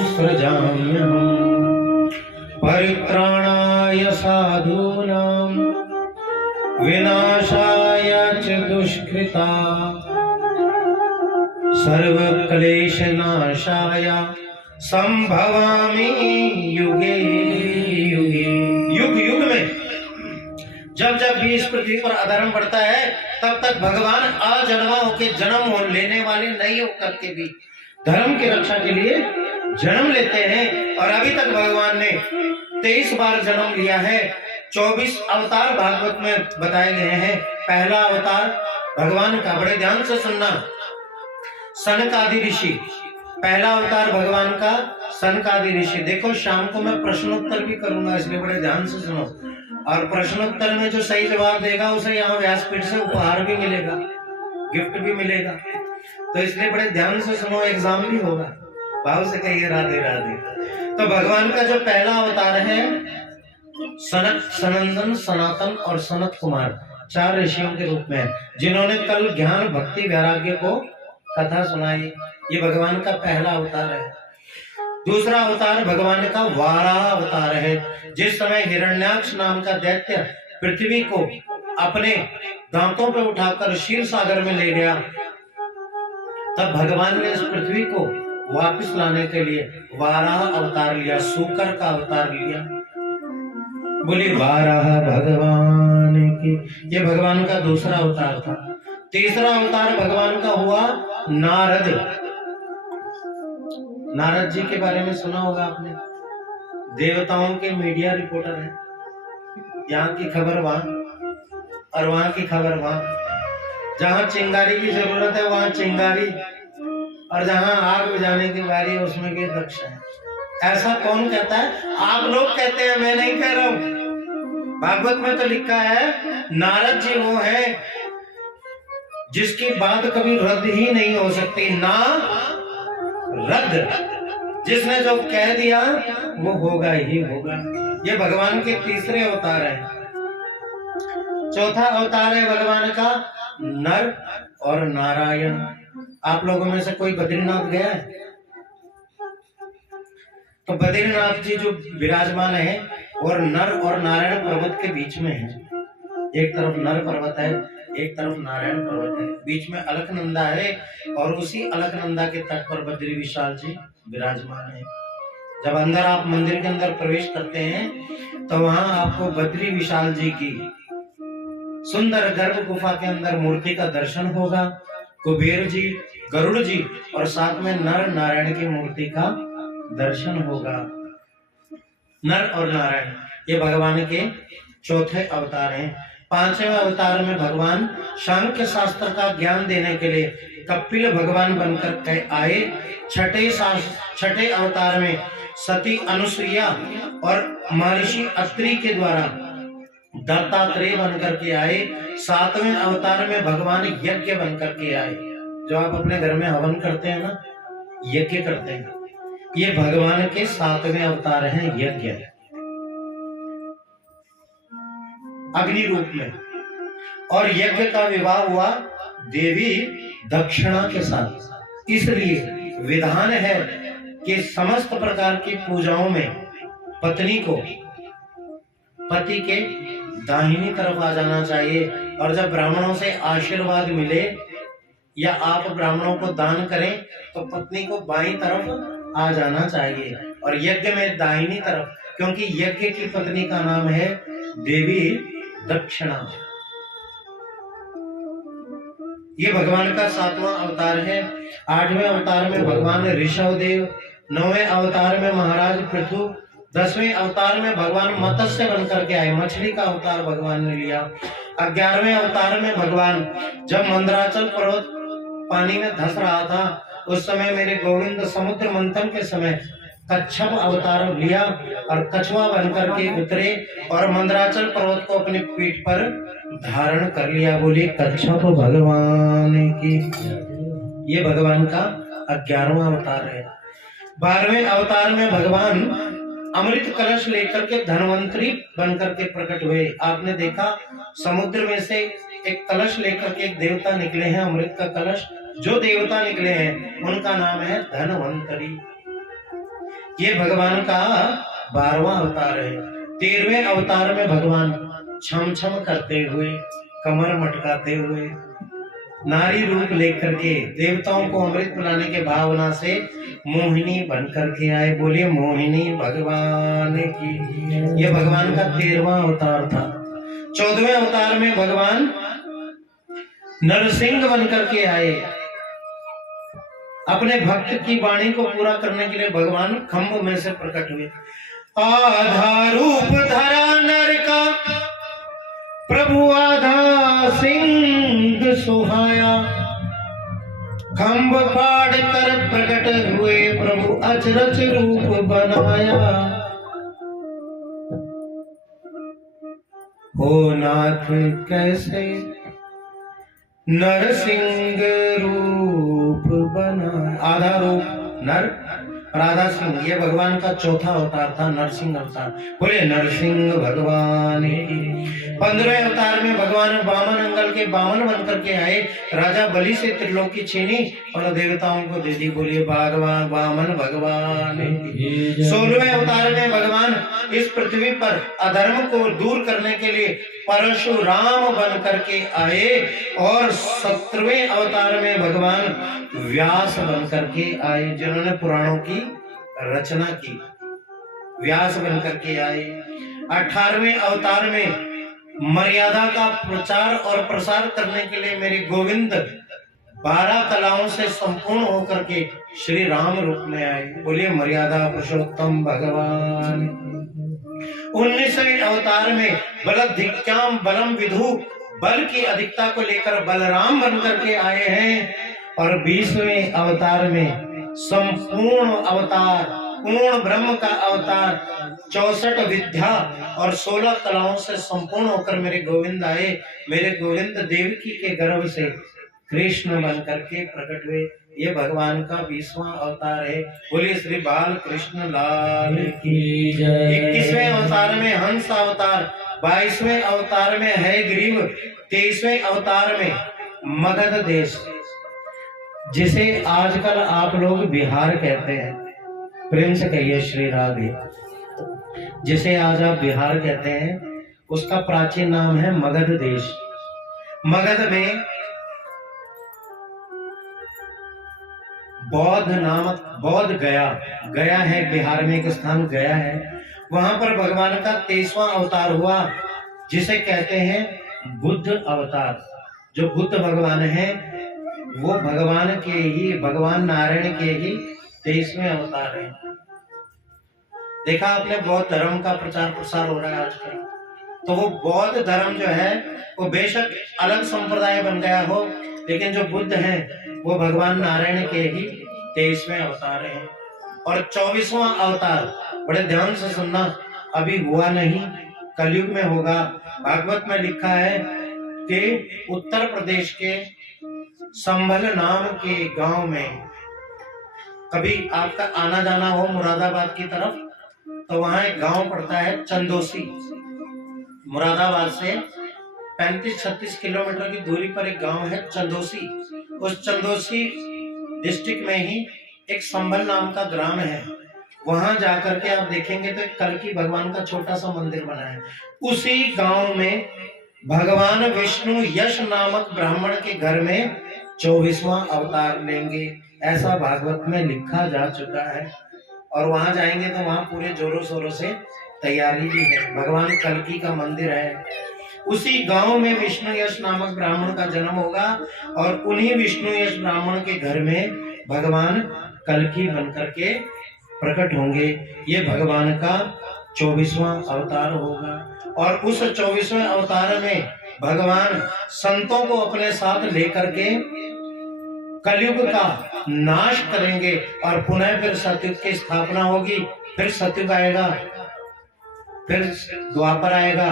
सृजाम्यहम्, परित्राणाय साधूनां विनाशाय च दुष्कृता, सर्वक्लेशनाशाय संभवामि युगे युगे। युग युग में जब जब भी इस पृथ्वी पर अधर्म बढ़ता है, तब तक भगवान अजन्मा होकर जन्म लेने वाले नहीं होकर के भी धर्म की रक्षा के लिए जन्म लेते हैं। और अभी तक भगवान ने 23 बार जन्म लिया है। 24 अवतार भागवत में बताए गए हैं। पहला अवतार भगवान का, बड़े ध्यान से सुनना, सनकादि ऋषि। पहला अवतार भगवान का सनकादि ऋषि। देखो शाम को मैं प्रश्नोत्तर भी करूंगा, इसलिए बड़े ध्यान से सुनो। और प्रश्नोत्तर में जो सही जवाब देगा उसे यहाँ व्यासपीठ से उपहार भी मिलेगा, गिफ्ट भी मिलेगा। तो इसलिए बड़े ध्यान से सुनो, एग्जाम भी होगा। भाव से कहिए राधे राधे। तो भगवान का जो पहला अवतार है, सनत, सनंदन, सनातन और सनत कुमार, 4 ऋषियों के रूप में, जिन्होंने कल ज्ञान भक्ति वैराग्य को कथा सुनाई। ये भगवान का पहला अवतार है। दूसरा अवतार भगवान का वाराह अवतार है। जिस समय हिरण्याक्ष नाम का दैत्य पृथ्वी को अपने दांतों पे उठाकर क्षीर सागर में ले गया, तब भगवान ने इस पृथ्वी को वापस लाने के लिए वाराह अवतार लिया, सूकर का अवतार लिया। बोली वाराह भगवान की। ये भगवान का दूसरा अवतार था। तीसरा अवतार भगवान का हुआ नारद। नारद जी के बारे में सुना होगा आपने। देवताओं के मीडिया रिपोर्टर हैं। यहाँ की खबर वहां और वहां की खबर वहां। जहां चिंगारी की जरूरत है वहां चिंगारी, और जहां आग बुझाने की बारी है उसमें के दक्ष है। ऐसा कौन कहता है? आप लोग कहते हैं, मैं नहीं कह रहा हूं। भागवत में तो लिखा है नारद जी वो है जिसकी बात कभी रद्द ही नहीं हो सकती। ना रद्द, जिसने जो कह दिया वो होगा ही होगा। ये भगवान के तीसरे अवतार है। चौथा अवतार है भगवान का नर और नारायण। आप लोगों में से कोई बद्रीनाथ गया है? तो बद्रीनाथ जी जो विराजमान है, और नर और नारायण पर्वत के बीच में है। एक तरफ नर पर्वत है, एक तरफ नारायण पर्वत है, बीच में अलकनंदा है और उसी अलकनंदा के तट पर बद्री विशाल जी विराजमान है। जब अंदर आप मंदिर के अंदर प्रवेश करते हैं तो वहां आपको बद्री विशाल जी की सुंदर गर्भ गुफा के अंदर मूर्ति का दर्शन होगा। कुबेर जी, गरुड़ जी और साथ में नर नारायण की मूर्ति का दर्शन होगा। नर और नारायण ये भगवान के चौथे अवतार हैं। पांचवें अवतार में भगवान सांख्य शास्त्र का ज्ञान देने के लिए कपिल भगवान बनकर आए। छठे अवतार में सती अनुसुईया और महर्षि अत्रि के द्वारा दत्तात्रेय बनकर के आए। सातवें अवतार में भगवान यज्ञ बनकर के आए। जो आप अपने घर में हवन करते हैं ना, यज्ञ करते हैं, ये भगवान के सातवें अवतार हैं। यज्ञ अग्नि रूप में, और यज्ञ का विवाह हुआ देवी दक्षिणा के साथ। इसलिए विधान है कि समस्त प्रकार की पूजाओं में पत्नी को पति के दाहिनी तरफ आ जाना चाहिए, और जब ब्राह्मणों से आशीर्वाद मिले या आप ब्राह्मणों को दान करें तो पत्नी को बाईं तरफ आ जाना चाहिए, और यज्ञ में दाहिनी तरफ, क्योंकि यज्ञ की पत्नी का नाम है देवी दक्षिणा। ये भगवान का सातवां अवतार है। आठवें अवतार में भगवान ऋषभ देव, नौवें अवतार में महाराज पृथु, 10वें अवतार में भगवान मत्स्य बनकर के आए, मछली का अवतार भगवान ने लिया। 11वें अवतार में भगवान जब मंदराचल पर्वत पानी में धंस रहा था, उस समय मेरे गोविंद समुद्र मंथन के समय कच्छप अवतार लिया और कछुआ बनकर के उतरे और मंदराचल पर्वत को अपनी पीठ पर धारण कर लिया। बोलिए कच्छप भगवान की। ये भगवान का 11वां अवतार है। 12वें अवतार में भगवान अमृत कलश लेकर के धनवंतरी बनकर के प्रकट हुए। आपने देखा समुद्र में से एक कलश लेकर के एक देवता निकले हैं, अमृत का कलश। जो देवता निकले हैं उनका नाम है धनवंतरी। ये भगवान का 12वां अवतार है। 13वें अवतार में भगवान छम छम करते हुए, कमर मटकाते हुए, नारी रूप लेकर के देवताओं को अमृत पिलाने के भावना से मोहिनी बनकर के आए। बोलिए मोहिनी भगवान की। ये भगवान का 13वां अवतार था। 14वें अवतार में भगवान नरसिंह बनकर के आए। अपने भक्त की वाणी को पूरा करने के लिए भगवान खम्भ में से प्रकट हुए। आधा रूप धरा नर का, प्रभु आधा सिंह सुहाया। खम्भ फाड़ कर प्रकट हुए, प्रभु अचरज रूप बनाया। हो नाथ कैसे नरसिंह रूप बना। आधा रूप नर और आधा सिंह, ये भगवान का चौथा अवतार था, नरसिंह अवतार। बोले नरसिंह भगवान की। 15वें अवतार में भगवान वामन अंगल के बामन बनकर के आए। राजा बलि से त्रिलोकी छीनी और देवताओं को दे दी। बोलिए भगवान वामन भगवान की। 16वें अवतार में भगवान इस पृथ्वी पर अधर्म को दूर करने के लिए परशुराम बन करके आए, और 17वें अवतार में भगवान व्यास बन करके आए, जिन्होंने पुराणों की रचना की। व्यास बन करके आए। 18वें अवतार में मर्यादा का प्रचार और प्रसार करने के लिए मेरे गोविंद 12 कलाओं से संपूर्ण होकर के श्री राम रूप में आए। बोलिए मर्यादा पुरुषोत्तम भगवान। 19वें अवतार में बलधिक्याम बलम विधु, बल की अधिकता को लेकर बलराम बनकर के आए हैं। और 20वें अवतार में संपूर्ण अवतार, पूर्ण ब्रह्म का अवतार, 64 विद्या और 16 कलाओं से संपूर्ण होकर मेरे गोविंद आए। मेरे गोविंद देवकी के गर्भ से कृष्ण बन करके प्रकट हुए। ये भगवान का 20वां अवतार है। बोलिए श्री बाल कृष्ण लाल की जय। 21वें अवतार में हंस अवतार, 22वें अवतार में है ग्रीव, 23वें अवतार में मगध देश, जिसे आजकल आप लोग बिहार कहते हैं। प्रेम से कहिए श्री राधे। जिसे आज आप बिहार कहते हैं, उसका प्राचीन नाम है मगध देश। मगध में बौद्ध गया है, बिहार में एक स्थान गया है, वहां पर भगवान का 23वां अवतार हुआ, जिसे कहते हैं बुद्ध अवतार। जो बुद्ध भगवान है वो भगवान नारायण के ही 23वें अवतार है। देखा आपने बौद्ध धर्म का प्रचार प्रसार हो रहा है आजकल, तो वो बौद्ध धर्म जो है वो बेशक अलग संप्रदाय बन गया हो, लेकिन जो बुद्ध हैं वो भगवान नारायण के ही 23वें अवतार हैं। और 24वां अवतार, बड़े ध्यान से सुनना, अभी हुआ नहीं, कलयुग में होगा। भागवत में लिखा है कि उत्तर प्रदेश के संभल नाम के गांव में कभी आपका आना जाना हो मुरादाबाद की तरफ, तो वहां एक गांव पड़ता है चंदोसी। मुरादाबाद से 35-36 किलोमीटर की दूरी पर एक गांव है चंदोसी। उस चंदोसी डिस्ट्रिक्ट में ही एक संभल नाम का ग्राम है। वहां जाकर के आप देखेंगे तो एक कल्कि भगवान का छोटा सा मंदिर बना है। उसी गांव में भगवान विष्णु यश नामक ब्राह्मण के घर में 24वां अवतार लेंगे, ऐसा भागवत में लिखा जा चुका है। और वहां जाएंगे तो वहां पूरे जोरों शोरों से तैयारी भी है, भगवान कल्कि का मंदिर है। उसी गांव में विष्णु यश नामक ब्राह्मण का जन्म होगा और उन्हीं विष्णु यश ब्राह्मण के घर में भगवान कल्कि बनकर के प्रकट होंगे। ये भगवान का 24वां अवतार होगा। और उस 24वें अवतार में भगवान संतों को अपने साथ लेकर के कलयुग का नाश करेंगे और पुनः फिर सतयुग की स्थापना होगी। फिर सतयुग आएगा, फिर द्वापर आएगा,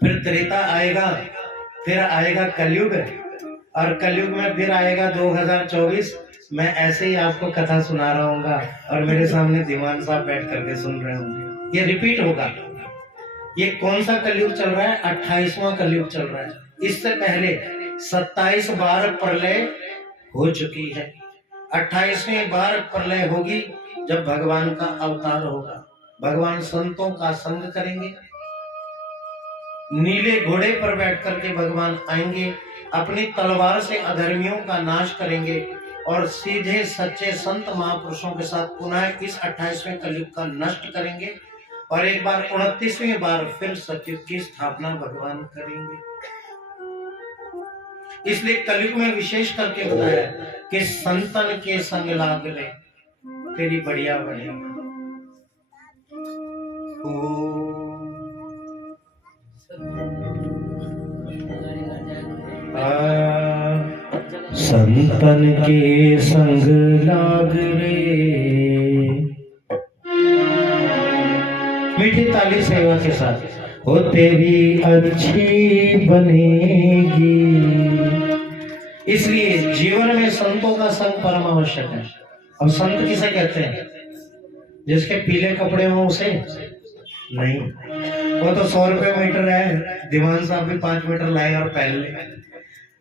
फिर त्रेता आएगा, फिर आएगा कलयुग, और कलयुग में फिर आएगा 2024। मैं ऐसे ही आपको कथा सुना रहा हूँ और मेरे सामने दीवान साहब बैठ करके सुन रहे होंगे। ये रिपीट होगा। ये कौन सा कलयुग चल रहा है? 28वां कलयुग चल रहा है। इससे पहले 27 बार प्रलय हो चुकी है। 28वें बार प्रलय होगी जब भगवान का अवतार होगा। भगवान संतों का संग करेंगे, नीले घोड़े पर बैठ करके भगवान आएंगे, अपनी तलवार से अधर्मियों का नाश करेंगे और सीधे सच्चे संत महापुरुषों के साथ पुनः इस 28वें कलयुग का नष्ट करेंगे और एक बार 29वीं बार फिर सतयुग की स्थापना भगवान करेंगे। इसलिए कलयुग में विशेष करके बताया कि संतन के संग लाग ले तेरी बढ़िया बढ़िया। संतन के संग लाग रे। मीठी ताली सेवा के साथ हो तेरी अच्छी बनेगी। इसलिए जीवन में संतों का संग परम आवश्यक है। अब संत किसे कहते हैं? जिसके पीले कपड़े हो उसे नहीं, वो तो 100 रुपए मीटर है, दीवान साहब भी 5 मीटर लाए और पहन ले।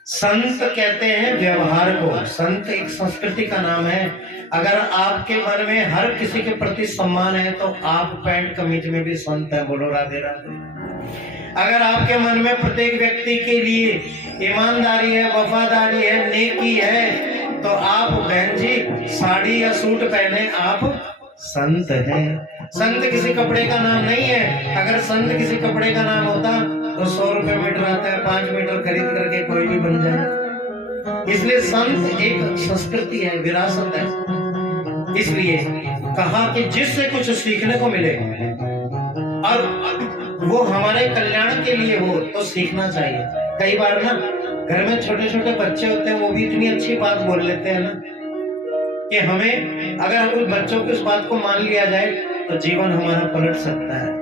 संत कहते हैं व्यवहार को। संत एक संस्कृति का नाम है। अगर आपके मन में हर किसी के प्रति सम्मान है तो आप पैंट कमीज में भी संत है। बोलो राधे राधे। अगर आपके मन में प्रत्येक व्यक्ति के लिए ईमानदारी है, वफादारी है, नेकी है, तो आप बहन जी साड़ी या सूट पहने, आप संत हैं। संत किसी कपड़े का नाम नहीं है। अगर संत किसी कपड़े का नाम होता तो 100 रुपए मीटर आता है, 5 मीटर खरीद करके कोई भी बन जाए। इसलिए संत एक संस्कृति है, विरासत है। इसलिए कहा कि जिससे कुछ सीखने को मिले और वो हमारे कल्याण के लिए हो तो सीखना चाहिए। कई बार ना घर में छोटे छोटे बच्चे होते हैं, वो भी इतनी अच्छी बात बोल लेते हैं ना कि हमें, अगर हम उस बच्चों की उस बात को मान लिया जाए तो जीवन हमारा पलट सकता है।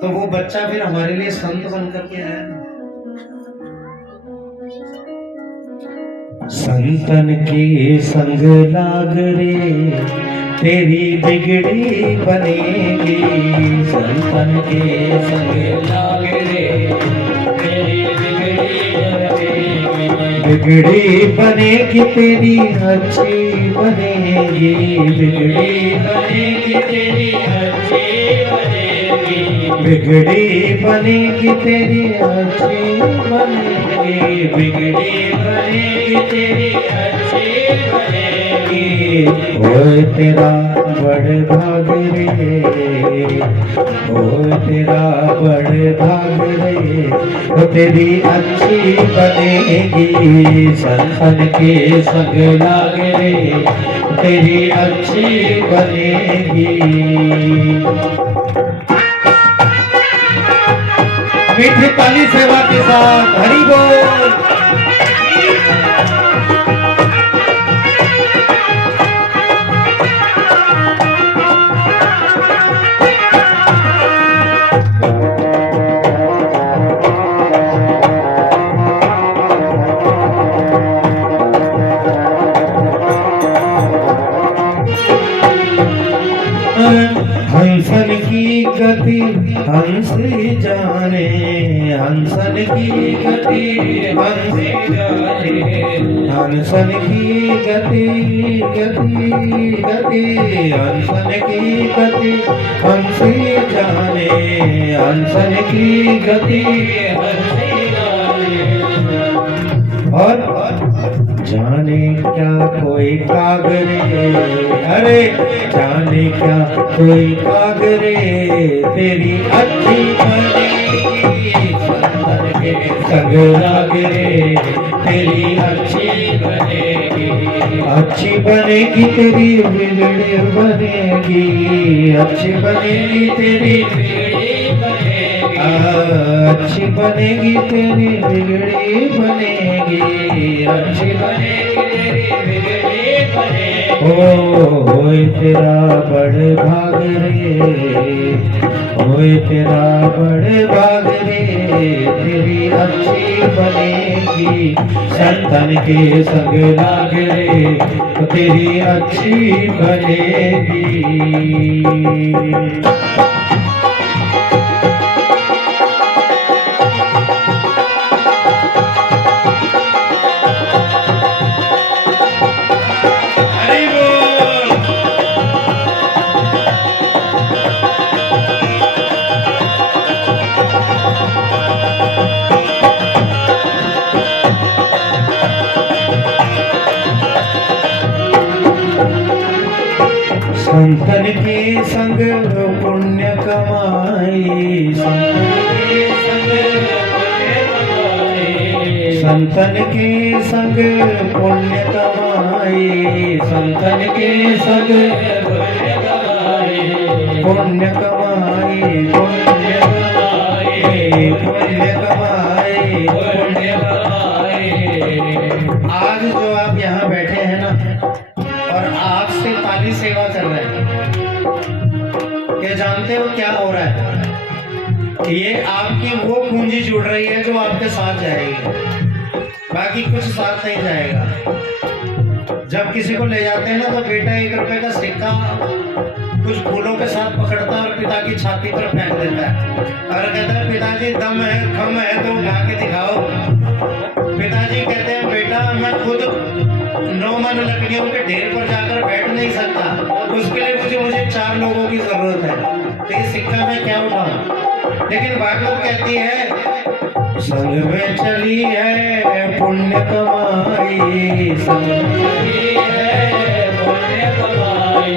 तो वो बच्चा फिर हमारे लिए संत बनकर के आया। संतन के संग लाग रे तेरी बिगड़ी बनेगी। संतन के संग लाग रे तेरी बिगड़ी बनेगी, तेरी अच्छी बनेगी। बिगड़ी बनेगी तेरी अच्छी बनेगी। बिगड़ी बनेगी तेरी अच्छी बनेगी, बिगड़ी बनेगी तेरी अच्छी बनेगी। ओए तेरा बड़ भाग रे, ओए तेरा बड़ भाग रे, वो तेरी अच्छी बनेगी, संसन के संग लाग रे, तेरी अच्छी बनेगी। मीठी ताली सेवा के साथ हरि बोल। हंसन की गति हंस जाने, हंसन की गति हंस जाने, हंसन की गति गति हंसन की गति हंस जाने, हंसन की गति हंस जाने। और जाने क्या कोई कागरे, अरे जाने क्या कोई कागरे, तेरी अच्छी बनेगी, संतन के संग लागरे, तेरी अच्छी बनेगी, अच्छी बनेगी तेरी बिगड़ी बनेगी, अच्छी बनेगी तेरी बिगड़ी बनेगी, अच्छी बनेगी तेरी बिगड़ी बनेगी, अच्छी बनेगी तेरी बिगड़ी बनेगी। ओए तेरा बड़ भाग रे, ओए तेरा बड़ भाग रे, तेरी अच्छी बनेगी, संतन के संग लाग रे, तेरी अच्छी बनेगी। संतन के संग पुण्य कमाई, संतन के संग पुण्य कमाई, संतन के संग पुण्य कमाई, पुण्य कमाई, पुण्य कमाई, पुण्य कमाई, पुण्य कमाई। आज जो आप यहाँ बैठे हैं ना और आज से ताली सेवा कर रहे हैं, ये जानते हो क्या हो रहा है? ये आपकी वो पूंजी जुड़ रही है जो आपके साथ जाएगी, बाकी कुछ साथ नहीं जाएगा। जब किसी को ले जाते हैं ना तो बेटा 1 रुपए का सिक्का कुछ फूलों के साथ पकड़ता है और पिता की छाती पर फेंक देता है और कहता है पिताजी दम है, खम है तो उठा के दिखाओ। पिताजी कहते हैं बेटा मैं खुद 9 मन लकड़ियों के ढेर पर जाकर बैठ नहीं सकता, उसके लिए मुझे 4 लोगों की जरूरत है, तो ये सिक्का मैं क्या उठाऊं? लेकिन भागवत कहती है संग में चली है पुण्य कमाई, संग में चली है पुण्य कमाई,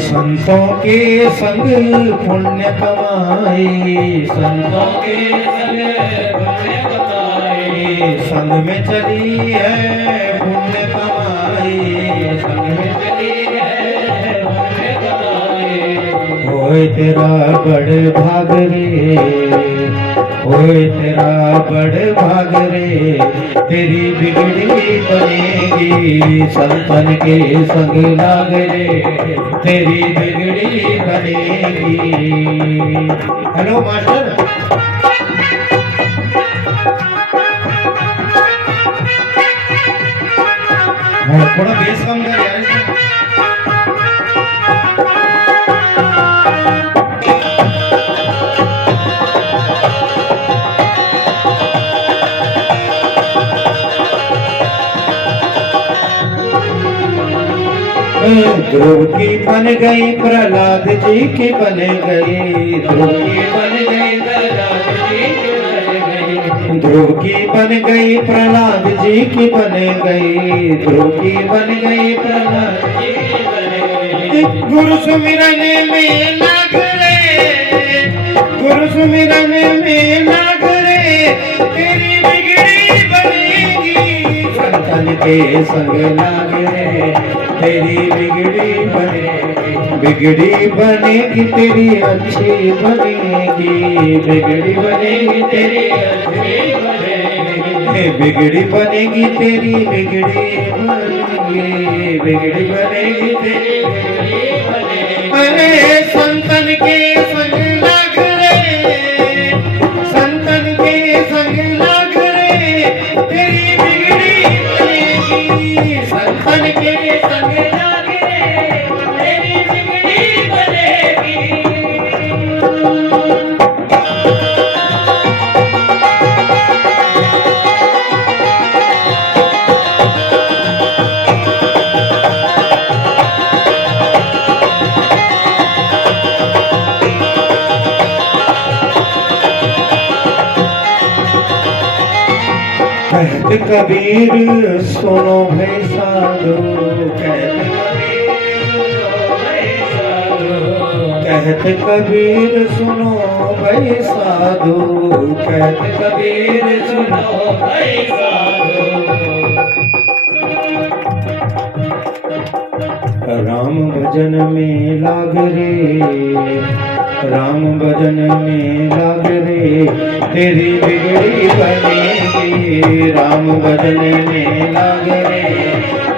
संतों के संग पुण्य कमाई, संतों के संग पुण्य कमाई, संग में चली है पुण्य कमाई, संग में चली है पुण्य कमाई। ओए तेरा बड़ भाग रे, ओए तेरा बड़ भाग रे, तेरी बिगड़ी बनेगी, संतन के संग लाग रे, तेरी बिगड़ी बनेगी। हेलो मास्टर, थोड़ा बेस कम कर यार। ध्रुव की बन गई प्रहलाद जी की बन गई, ध्रुव की बन गई प्रहलाद जी की बन गई, ध्रुव की बन गई प्रहलाद जी की बन गई, ध्रुव की बन गई प्रहलाद जी की बन गई। गुरु सुमिरन में लग रे, गुरु सुमिरन में लग रे, तेरी बिगड़ी बनेगी संतन के संग लग रे, तेरी बिगड़ी बनेगी, बिगड़ी बनेगी तेरी अच्छी बनेगी, बिगड़ी बनेगी तेरी अच्छी बनेगी, बिगड़ी बनेगी तेरी बिगड़ी बनेगी, बिगड़ी बनेगी तेरी अरे संतन के संग लग रे, संतन के संग लग रे, तेरी बिगड़ी बनेगी, संतन के संग लग रे, तेरी बिगड़ी बनेगी। कहत कबीर सुनो भाई साधु, कहत कबीर सुनो भाई साधु, कहत कबीर सुनो भाई साधु। राम भजन में लाग रे, राम भजन में लाग रे, तेरी बिगड़ी बनेगी, राम भजन में लाग रे,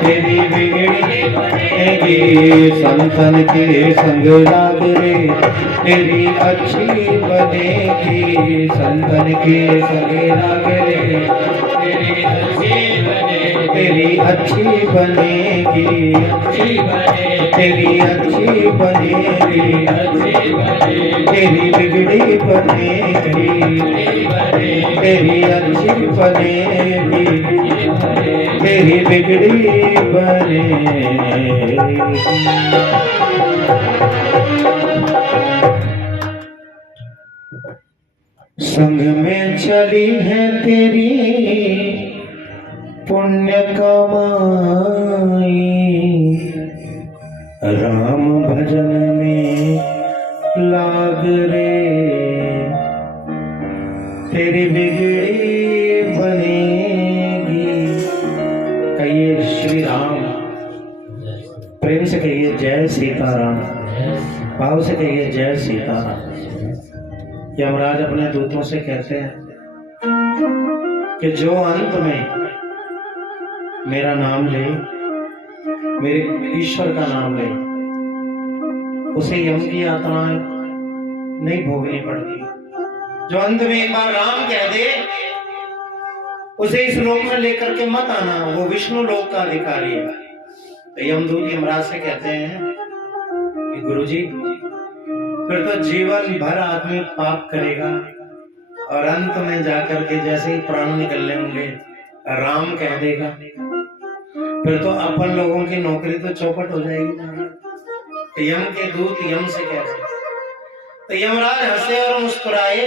तेरी बिगड़ी बनेगी, संतन के संग लाग रे, तेरी अच्छी बनेगी, संतन के संग लाग रे, तेरी अच्छी बनेगी, तेरी अच्छी बनेगी, अच्छी बनेगी, तेरी अच्छी बनेगी, अच्छी बनेगी, तेरी बिगड़ी बनेगी, तेरी अच्छी बनेगी, तेरी बिगड़ी बनेगी। संग में चली है तेरी पुण्य कमाई, राम भजन में लाग रे, तेरी बिगड़ी बनेगी। कहिए श्री राम, प्रेम से कहिए जय सीताराम, भाव से कहिए जय सीताराम। यमराज अपने दूतों से कहते हैं कि जो अंत में मेरा नाम ले, मेरे ईश्वर का नाम ले, उसे यम की यातनाएं नहीं भोगनी पड़ती। जो अंत में एक बार राम कह दे, उसे इस लोक में लेकर के मत आना, वो विष्णु लोक का अधिकारी है। तो यमदूत यमराज से कहते हैं कि गुरुजी, फिर तो जीवन भर आदमी पाप करेगा और अंत में जाकर के जैसे ही प्राण निकलने होंगे राम कह देगा, फिर तो अपन लोगों की नौकरी तो चौपट हो जाएगी। तो यम के दूत यम से कहते, तो यमराज हंसे और मुस्कुराए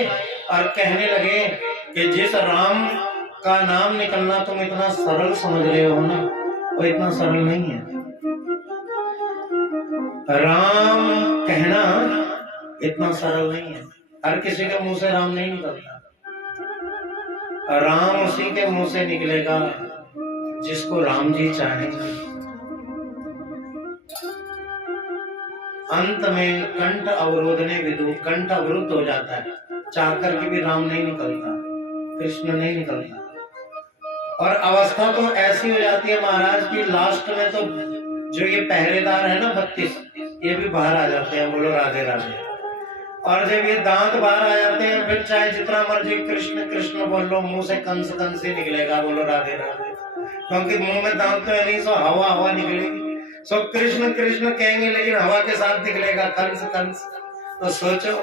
और कहने लगे कि जिस राम का नाम निकलना तुम इतना सरल समझ रहे हो ना, वो इतना सरल नहीं है। राम कहना इतना सरल नहीं है। हर किसी के मुंह से राम नहीं निकलता। राम उसी के मुंह से निकलेगा जिसको राम जी चाहेंगे। अंत में कंठ अवरोधने विदु, कंठ अवरुद्ध हो जाता है, चाह करके भी राम नहीं निकलता, कृष्ण नहीं निकलता। और अवस्था तो ऐसी हो जाती है महाराज की लास्ट में तो जो ये पहरेदार है ना 32, ये भी बाहर आ जाते हैं, बोलो राधे राधे। और जब ये दांत बाहर आ जाते हैं, फिर चाहे जितना मर्जी कृष्ण कृष्ण बोल लो, मुंह से कंस कंस ही निकलेगा, बोलो राधे राधे। क्योंकि मुंह में दांत तो है नहीं, सो हवा हवा निकलेगी। सो कृष्ण कृष्ण कहेंगे लेकिन हवा के साथ निकलेगा कंस कंस। तो सोचो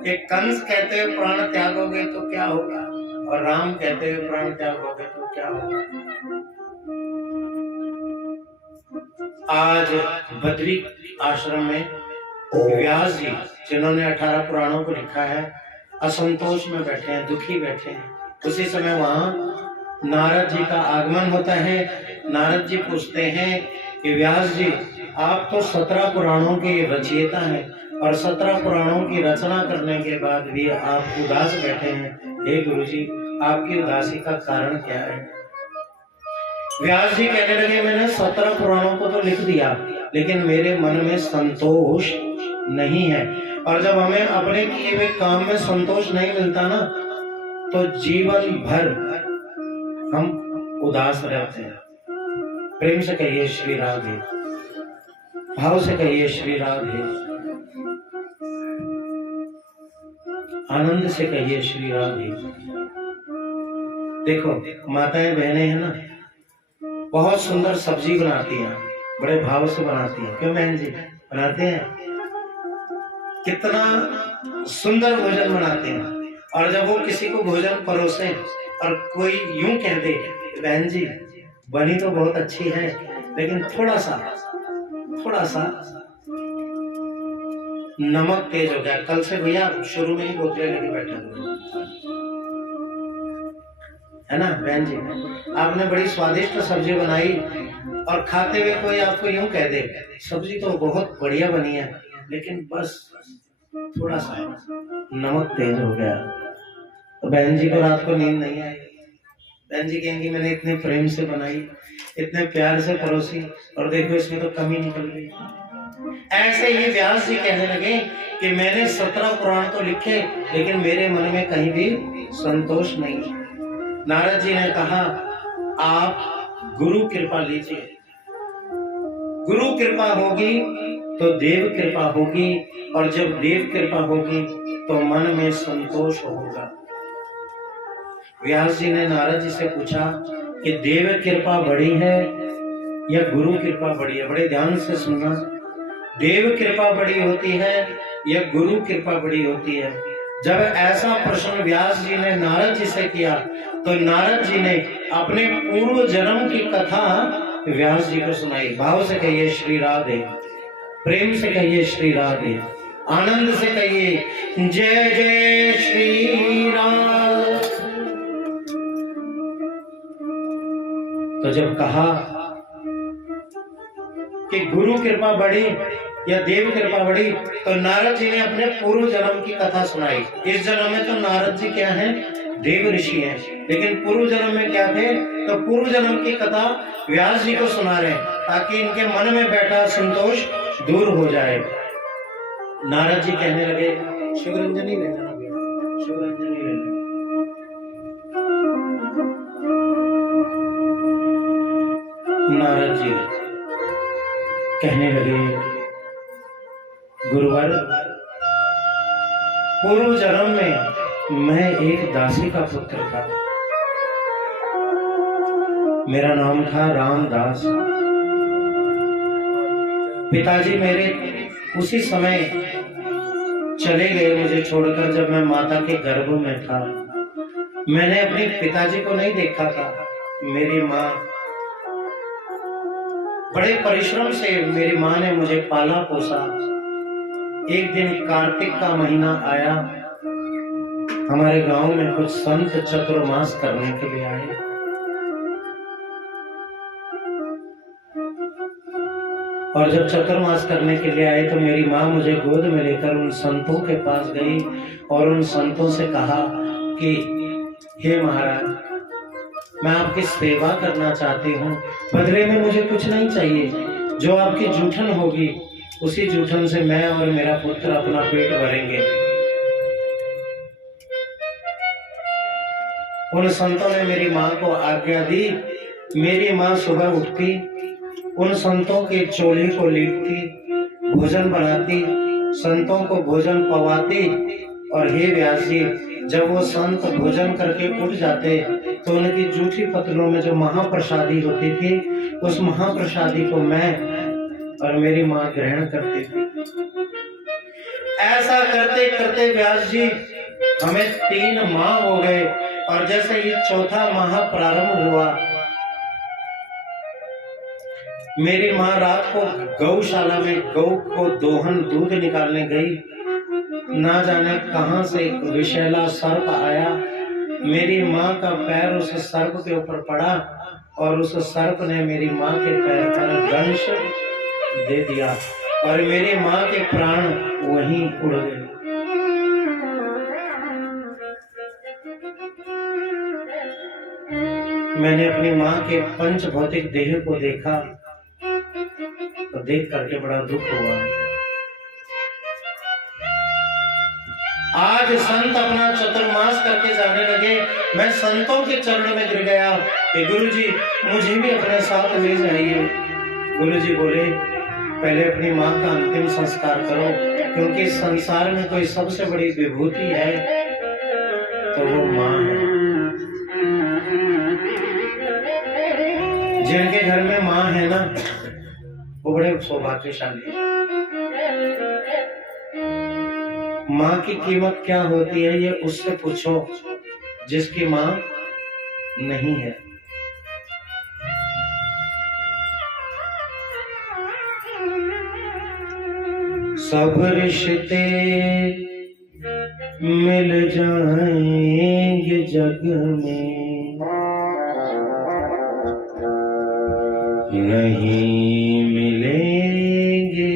कि कंस कहते हुए प्राण त्यागोगे तो क्या होगा, और राम कहते हुए प्राण त्यागोगे तो क्या होगा। आज बद्री आश्रम में व्यास जी, जिन्होंने 18 पुराणों को लिखा है, असंतोष में बैठे हैं, दुखी बैठे हैं। उसी समय वहां नारद जी का आगमन होता है। नारद जी पूछते हैं कि व्यास जी, आप तो 17 पुराणों के रचयिता हैं और 17 पुराणों की रचना करने के बाद भी आप उदास बैठे हैं। हे गुरु जी, आपकी उदासी का कारण क्या है? व्यास जी कहने लगे, मैंने 17 पुराणों को तो लिख दिया, लेकिन मेरे मन में संतोष नहीं है। और जब हमें अपने किए हुए काम में संतोष नहीं मिलता ना, तो जीवन भर हम उदास रहते हैं। प्रेम से कहिए श्री राधे, भाव से कहिए श्री राधे, आनंद से कहिए श्री राधे। देखो माताएं बहनें हैं ना, बहुत सुंदर सब्जी बनाती हैं, बड़े भाव से बनाती हैं। क्यों बहन जी, बनाते हैं? कितना सुंदर भोजन बनाते हैं। और जब वो किसी को भोजन परोसे और कोई यूं कह दे, बहन जी बनी तो बहुत अच्छी है, लेकिन थोड़ा सा नमक तेज हो गया। कल से भैया शुरू में ही बोतलें लेके बैठे हुए है ना। बहन जी, आपने बड़ी स्वादिष्ट सब्जी बनाई और खाते हुए कोई आपको यूं कह दे, सब्जी तो बहुत बढ़िया बनी है, लेकिन बस थोड़ा सा नमक तेज हो गया, तो बहन जी को रात को नींद नहीं आई। बहन जी कहेंगी, मैंने इतने प्रेम से बनाई, इतने प्यार से परोसी, और देखो इसमें तो कमी निकल गई। ऐसे ही व्यास जी कहने लगे कि मैंने 17 पुराण तो लिखे, लेकिन मेरे मन में कहीं भी संतोष नहीं। नारद जी ने कहा, आप गुरु कृपा लीजिए, गुरु कृपा होगी तो देव कृपा होगी, और जब देव कृपा होगी तो मन में संतोष होगा। व्यास जी ने नारद जी से पूछा कि देव कृपा बड़ी है या गुरु कृपा बड़ी है? बड़े ध्यान से सुनना। देव कृपा बड़ी होती है या गुरु कृपा बड़ी होती है? जब ऐसा प्रश्न व्यास जी ने नारद जी से किया, तो नारद जी ने अपने पूर्व जन्म की कथा व्यास जी को सुनाई। भाव से कहिए श्री राधे, प्रेम से कहिए श्री राधे, आनंद से कहिए जय जय श्री राम। तो जब कहा कि गुरु कृपा बड़ी या देव कृपा बड़ी, तो नारद जी ने अपने पूर्व जन्म की कथा सुनाई। इस जन्म में तो नारद जी क्या हैं? देव ऋषि हैं, लेकिन पूर्व जन्म में क्या थे? तो पूर्व जन्म की कथा व्यास जी को सुना रहे, ताकि इनके मन में बैठा संतोष दूर हो जाए। नारद जी कहने लगे, शिवरंजनी ले लेना भैया, शिवरंजनी ले लेना। नारद जी कहने लगे, गुरुवर, पूर्व जन्म में मैं एक दासी का पुत्र था, मेरा नाम था रामदास। पिताजी मेरे उसी समय चले गए मुझे छोड़कर, जब मैं माता के गर्भ में था। मैंने अपने पिताजी को नहीं देखा था। मेरी माँ, बड़े परिश्रम से मेरी माँ ने मुझे पाला पोसा। एक दिन कार्तिक का महीना आया, हमारे गांव में कुछ संत चतुर्मास करने के लिए आए। और जब चतुर्मास करने के लिए आए, तो मेरी माँ मुझे गोद में लेकर उन संतों के पास गई और उन संतों से कहा कि हे महाराज, मैं आपकी सेवा करना चाहती हूँ, बदले में मुझे कुछ नहीं चाहिए। जो आपकी जूठन होगी, उसी जूठन से मैं और मेरा पुत्र अपना पेट भरेंगे। उन संतों ने मेरी माँ को आज्ञा दी। मेरी माँ सुबह उठती, उन संतों के चोली को लीपती, भोजन बनाती, संतों को भोजन पवाती। और हे व्यास जी, जब वो संत भोजन करके उठ जाते, तो उनकी जूठी पतलों में जो महाप्रसादी होती थी, उस महाप्रसादी को मैं और मेरी माँ ग्रहण करती थी। ऐसा करते करते व्यास जी हमें 3 माह हो गए, और जैसे ये 4था माह प्रारंभ हुआ, मेरी माँ रात को गौशाला में गौ को दोहन दूध निकालने गई, ना जाने कहां से एक विषैला सर्प आया। मेरी माँ का पैर उस सर्प के ऊपर पड़ा और उस सर्प ने मेरी माँ के पैर पर दंश दे दिया और मेरी माँ के प्राण वहीं उड़ गए। मैंने अपनी माँ के पंच भौतिक देह को देखा तो देख करके बड़ा दुख हुआ। आज संत अपना चतुर्मास करके जाने लगे, मैं संतों के चरण में गिर गया कि गुरुजी मुझे भी अपने साथ ले जाइए। गुरुजी बोले पहले अपनी माँ का अंतिम संस्कार करो, क्योंकि संसार में कोई सबसे बड़ी विभूति है तो वो माँ है। जिनके घर में माँ है ना वो बड़े सौभाग्यशाली है। माँ की कीमत क्या होती है ये उससे पूछो जिसकी माँ नहीं है। सब रिश्ते मिल जाएंगे जग में, नहीं मिलेंगे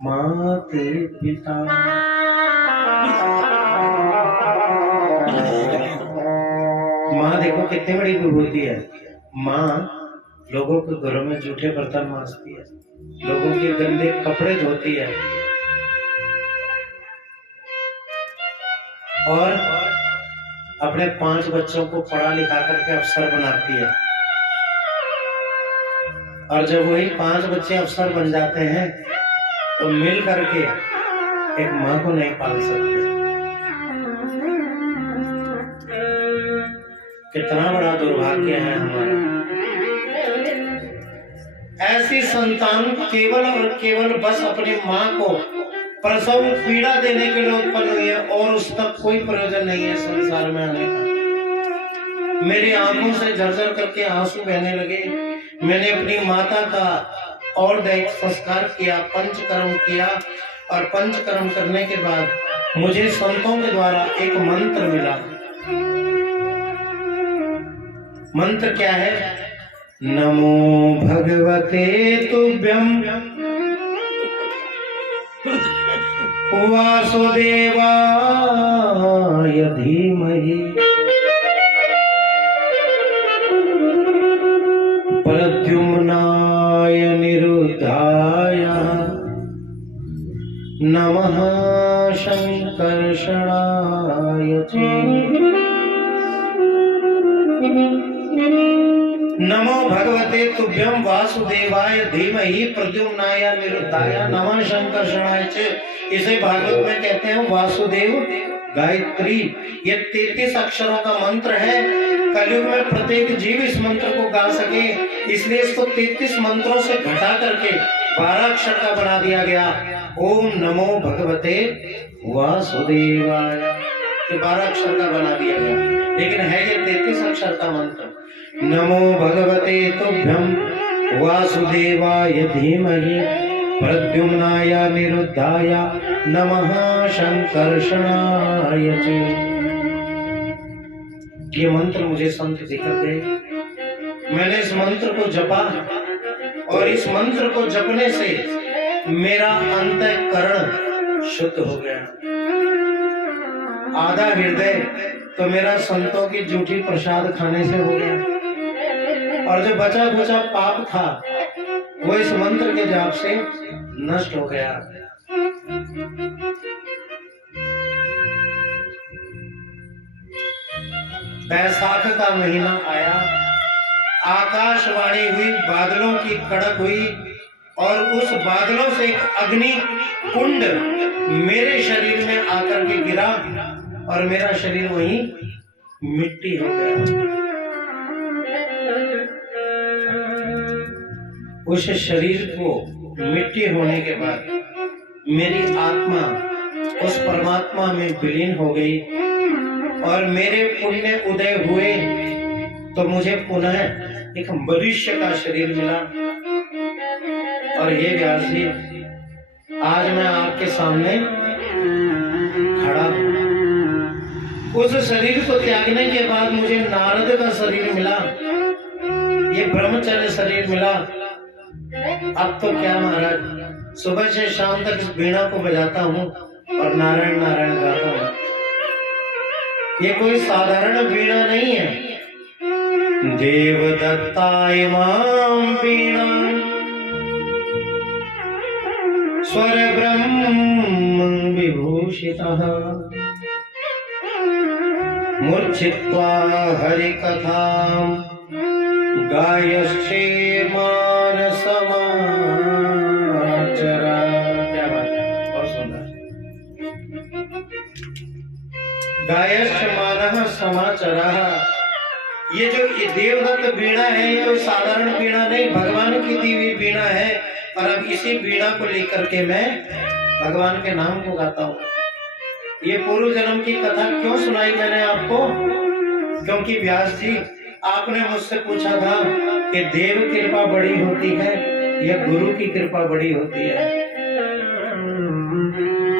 माते पिता। माँ देखो कितनी बड़ी विभूति है। माँ लोगों के घरों में जूठे बर्तन मांजती है, लोगों के गंदे कपड़े धोती है और अपने 5 बच्चों को पढ़ा लिखा करके अफसर बनाती है। और जब वही 5 बच्चे अफसर बन जाते हैं तो मिल करके एक माँ को नहीं पाल सकते। कितना बड़ा दुर्भाग्य है हमारा। ऐसी संतान केवल और केवल बस अपनी माँ को प्रसव पीड़ा देने के लिए उत्पन्न हुई है और उस तक कोई प्रयोजन नहीं है संसार में आने का। मेरी आंखों से झरझर करके आंसू बहने लगे। मैंने अपनी माता का और दैहिक संस्कार किया, पंचकर्म किया और पंचकर्म करने के बाद मुझे संतों के द्वारा एक मंत्र मिला। मंत्र क्या है? नमो भगवते तुभ्यं वासुदेवाय धीमहि प्रद्युम्नाय निरुद्धाय नमः शंकर्षणाय च। नमो भगवते तुभ्यं वासुदेवाय धीमहि प्रद्युम्नाय निरुद्धाय नमः शंकर्षणाय च। इसे भागवत में कहते हैं वासुदेव गायत्री। ये 33 अक्षरों का मंत्र है। कलयुग में प्रत्येक जीव इस मंत्र को गा सके, इसलिए इसको 33 मंत्रों से घटा करके 12 अक्षर का बना दिया गया। ओम नमो भगवते वासुदेवाय, ये 12 अक्षर का बना दिया गया, लेकिन है ये 33 अक्षर का मंत्र। नमो भगवते तुभ्यं वासुदेवाय धीमहि प्रद्युम्नाय निरुद्धाय नमः शंकर्षणाय च। ये मंत्र मुझे संत देकर गए। मैंने इस मंत्र को जपा और इस मंत्र को जपने से मेरा अंतःकरण शुद्ध हो गया। आधा हृदय तो मेरा संतों की जूठी प्रसाद खाने से हो गया और जो बचा खुचा पाप था वो इस मंत्र के जाप से नष्ट हो गया। बैसाख का महीना आया, आकाशवाणी हुई, बादलों की कड़क हुई और उस बादलों से एक अग्नि कुंड मेरे शरीर में आकर के गिरा और मेरा शरीर वहीं मिट्टी हो गया। उस शरीर को मिट्टी होने के बाद मेरी आत्मा उस परमात्मा में विलीन हो गई और मेरे पुण्य उदय हुए तो मुझे पुनः एक मनुष्य का शरीर मिला और ये व्यास जी, आज मैं आपके सामने खड़ा हूं। उस शरीर को त्यागने के बाद मुझे नारद का शरीर मिला, ये ब्रह्मचर्य शरीर मिला। अब तो क्या महाराज, सुबह से शाम तक इस वीणा को बजाता हूँ और नारायण नारायण गाता हूँ। ये कोई साधारण वीणा नहीं है। देवदत्ता इमां वीणा स्वर ब्रह्म विभूषितः मूर्छित्वा हरिकथां गायश्चे मानसमाचरा। क्या बात है, और सुंदर। गायश्च मानः समाचरः। ये जो देवदत्त वीणा है, ये कोई साधारण वीणा नहीं, भगवान की दी हुई वीणा है। और अब इसी वीणा को लेकर के मैं भगवान के नाम को गाता हूँ। ये पूर्व जन्म की कथा क्यों सुनाई मैंने आपको? क्योंकि व्यास जी, आपने मुझसे पूछा था कि देव कृपा बड़ी होती है या गुरु की कृपा बड़ी होती है।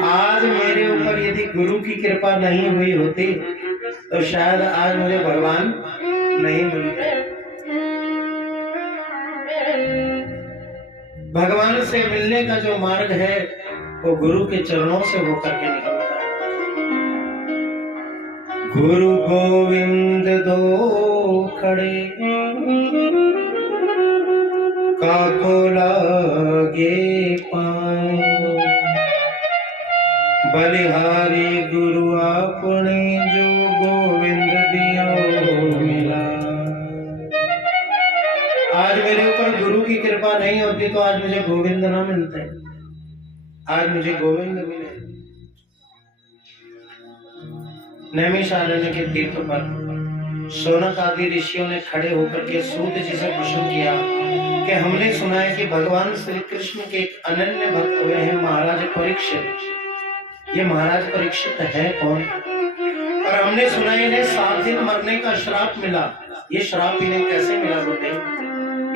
आज मेरे ऊपर यदि गुरु की कृपा नहीं हुई होती तो शायद आज मुझे भगवान नहीं मिलते। भगवान से मिलने का जो मार्ग है वो गुरु के चरणों से होकर के निकलता है। गुरु गोविंद दो खड़े काको लागे पाए, बलिहारी गुरु आपने जो गोविंद दियो मिला। आज मेरे ऊपर गुरु की कृपा नहीं होती तो आज मुझे गोविंद ना मिलते, आज मुझे गोविंद मिले। नैमिषारण्य के तीर्थ पर शौनक आदि ऋषियों ने खड़े होकर के सूत जी से प्रश्न किया कि हमने सुना है कि भगवान श्री कृष्ण के एक अनन्य भक्त हुए हैं महाराज परीक्षित। ये महाराज परीक्षित है कौन? और हमने सुना इन्हें 7 दिन मरने का श्राप मिला। ये श्राप इन्हें कैसे मिला बोलते?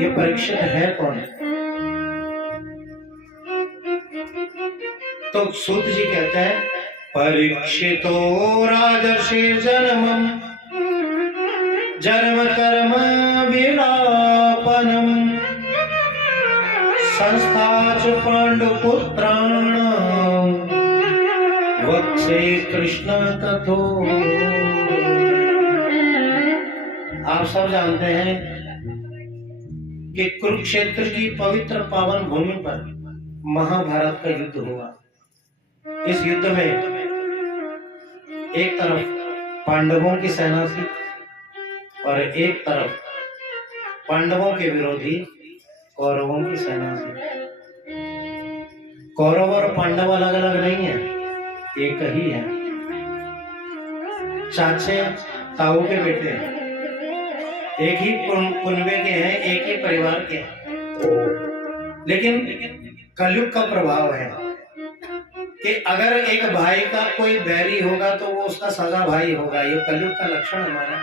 ये परीक्षित है कौन? तो सूत जी कहते हैं, परीक्षितो राजर्षि जन्मम जन्म कर्म विलापनम संस्थाच पांडुपुत्राणां वक्षे कृष्ण कथो। आप सब जानते हैं कि कुरुक्षेत्र की पवित्र पावन भूमि पर महाभारत का युद्ध हुआ। इस युद्ध में एक तरफ पांडवों की सेना थी और एक तरफ पांडवों के विरोधी कौरवों की सेना थी। कौरव और पांडव अलग अलग नहीं है, एक ही है। चाचे ताऊ के बेटे हैं, एक ही कुनबे के हैं, एक ही परिवार के हैं। लेकिन कलयुग का प्रभाव है कि अगर एक भाई का कोई बैरी होगा तो वो उसका सगा भाई होगा। ये कलयुग का लक्षण हमारा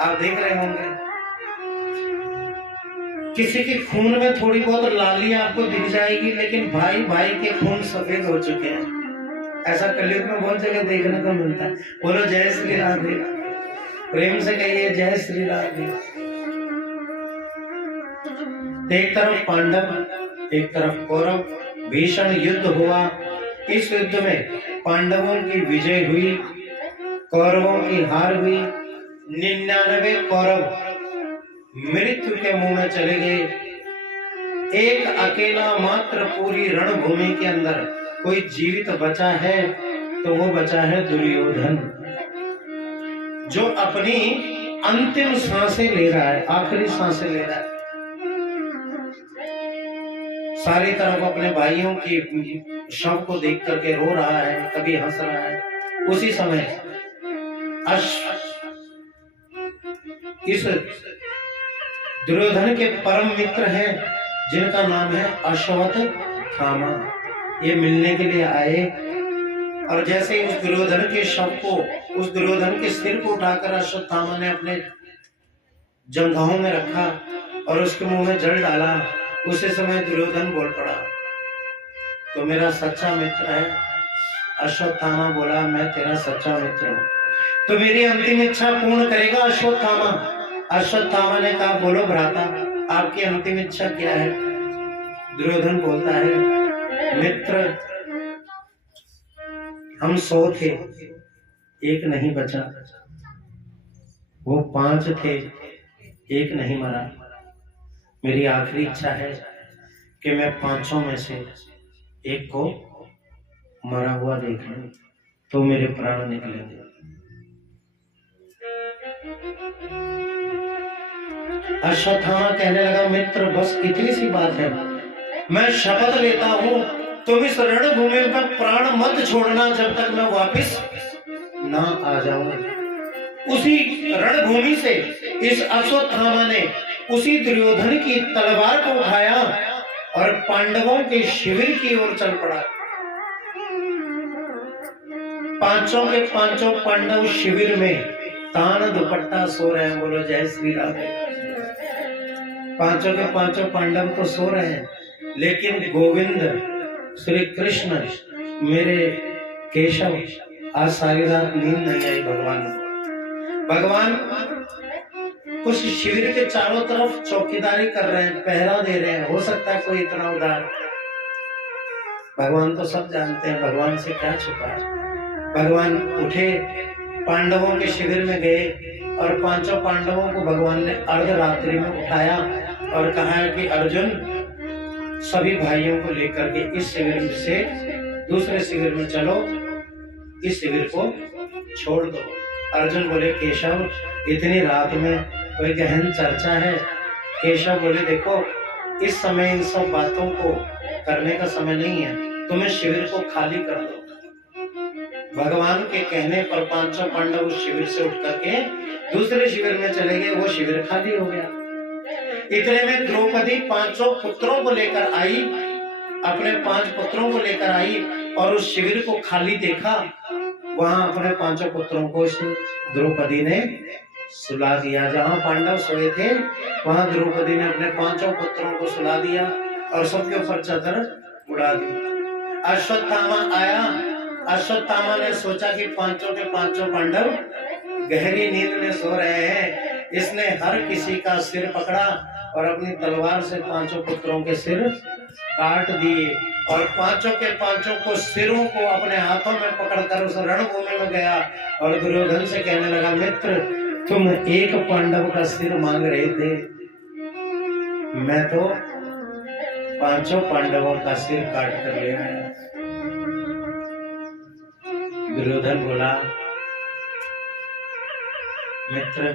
आप देख रहे होंगे। किसी के खून में थोड़ी बहुत लाली आपको दिख जाएगी, लेकिन भाई भाई के खून सफेद हो चुके हैं। ऐसा कलयुग में बहुत जगह देखने को मिलता है। बोलो जय श्री राधे, प्रेम से कहिए जय श्री राधे। एक तरफ पांडव एक तरफ कौरव, भीषण युद्ध हुआ। इस युद्ध में पांडवों की विजय हुई, कौरवों की हार हुई। 99 कौरव मृत्यु के मुंह में चले गए। एक अकेला मात्र पूरी रणभूमि के अंदर कोई जीवित बचा है तो वो बचा है दुर्योधन, जो अपनी अंतिम सांसें ले रहा है, आखिरी सांसें ले रहा है। सारी तरफ अपने भाइयों की शव को देख करके रो रहा है, कभी हंस रहा है। उसी समय इस दुर्योधन के परम मित्र हैं जिनका नाम है अश्वत्थामा, ये मिलने के लिए आए। और जैसे ही उस दुर्योधन के शव को, उस दुर्योधन के सिर को उठाकर अश्वत्थामा ने अपने जंघाओं में रखा और उसके मुंह में जल डाला उसी समय दुर्योधन बोल पड़ा, तो मेरा सच्चा मित्र है। अश्वत्थामा बोला, मैं तेरा सच्चा मित्र हूं, तो मेरी अंतिम इच्छा पूर्ण करेगा अश्वत्थामा? अश्वत्थामा ने कहा, बोलो भ्राता, आपकी अंतिम इच्छा क्या है? दुर्योधन बोलता है, मित्र, हम 100 थे, एक नहीं बचा, वो 5 थे, एक नहीं मरा। मेरी आखिरी इच्छा है कि मैं 5 में से एक को मरा हुआ देख लूं, तो मेरे प्राण निकलेंगे। अश्वत्थामा कहने लगा, मित्र बस इतनी सी बात है, मैं शपथ लेता हूं तुम इस रणभूमि में प्राण मत छोड़ना जब तक मैं वापस ना आ जाऊं। उसी रणभूमि से इस अश्वत्थामा ने उसी दुर्योधन की तलवार को उठाया और पांडवों के शिविर की ओर चल पड़ा। पांचों के पांचों पांडव शिविर में तान दुपट्टा सो रहे हैं। बोलो जय श्री राम। पांचों के पांचों पांडव तो सो रहे हैं, लेकिन गोविंद श्री कृष्ण मेरे केशव आज सारी रात नींद नहीं आई। भगवान कुछ शिविर के चारों तरफ चौकीदारी कर रहे हैं, पहरा दे रहे हैं। हो सकता है कोई इतना उदार, भगवान तो सब जानते हैं, भगवान से क्या छुपा है। भगवान उठे, पांडवों के शिविर में गए और पांचों पांडवों को भगवान ने अर्धरात्रि में उठाया और कहा कि अर्जुन सभी भाइयों को लेकर के इस शिविर से दूसरे शिविर में चलो, इस शिविर को छोड़ दो। अर्जुन बोले, केशव इतनी रात में कोई गहन चर्चा है? केशव बोले, देखो इस समय इन सब बातों को करने का समय नहीं है, तुम्हें शिविर को खाली कर दो। भगवान के कहने पर पांचों पांडव उस शिविर से उठ करके दूसरे शिविर में चले गए। वो शिविर खाली हो गया। इतने में द्रौपदी पांचों पुत्रों को लेकर आई, अपने 5 पुत्रों को लेकर आई और उस शिविर को खाली देखा। वहां अपने 5 पुत्रों को इस द्रौपदी ने सुला दिया। जहां पांडव सोए थे वहां द्रौपदी ने अपने 5 पुत्रों को सुला दिया और सबके ऊपर चादर उड़ा दी। अश्वत्थामा आया। अश्वत्थामा ने सोचा कि पांचों के पांचों पांडव गहरी नींद में सो रहे हैं। इसने हर किसी का सिर पकड़ा और अपनी तलवार से 5 पुत्रों के सिर काट दिए और 5 के 5 को सिरों को अपने हाथों में पकड़कर उस रणभूमि में गया और दुर्योधन से कहने लगा, मित्र तुम एक पांडव का सिर मांग रहे थे, मैं तो 5 पांडवों का सिर काट कर ले आया। दुर्योधन बोला, मित्र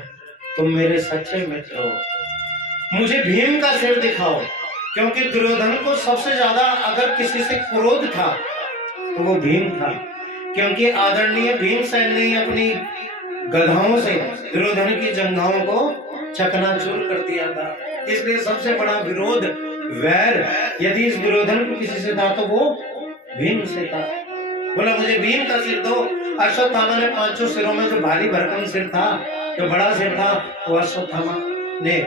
तुम मेरे सच्चे मित्र हो, मुझे भीम का सिर दिखाओ। क्योंकि दुर्योधन को सबसे ज्यादा अगर किसी से क्रोध था तो वो भीम था, क्योंकि आदरणीय भीमसेन ने अपनी गधाओं से दुर्योधन की जंघाओं को चकनाचूर कर दिया था। इसलिए सबसे बड़ा विरोध, वैर यदि इस दुर्योधन को किसी से था तो वो भीम से था। बोला, मुझे भीम का सिर दो। अश्वत्थामा ने 5 सिरों में जो भारी भरकम सिर था, जो बड़ा सिर था, वो अश्वत्थामा ने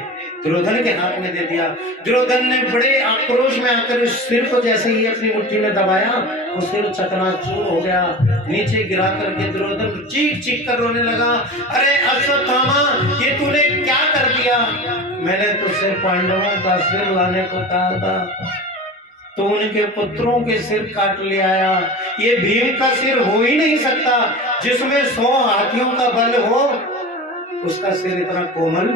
दुर्योधन के हाथ में दे दिया। दुर्योधन ने बड़े आक्रोश में आकर उस सिर को जैसे ही अपनी मुट्ठी में दबाया, वो सिर चकनाचूर हो गया। नीचे गिरा करके दुर्योधन चीख चीख कर रोने लगा, अरे अश्वत्थामा ये तूने क्या कर दिया? मैंने तुझसे पांडवों का सिर लाने को कहा था, तो उनके पुत्रों के सिर काट ले आया। ये भीम का सिर हो ही नहीं सकता, जिसमें 100 हाथियों का बल हो उसका सिर इतना कोमल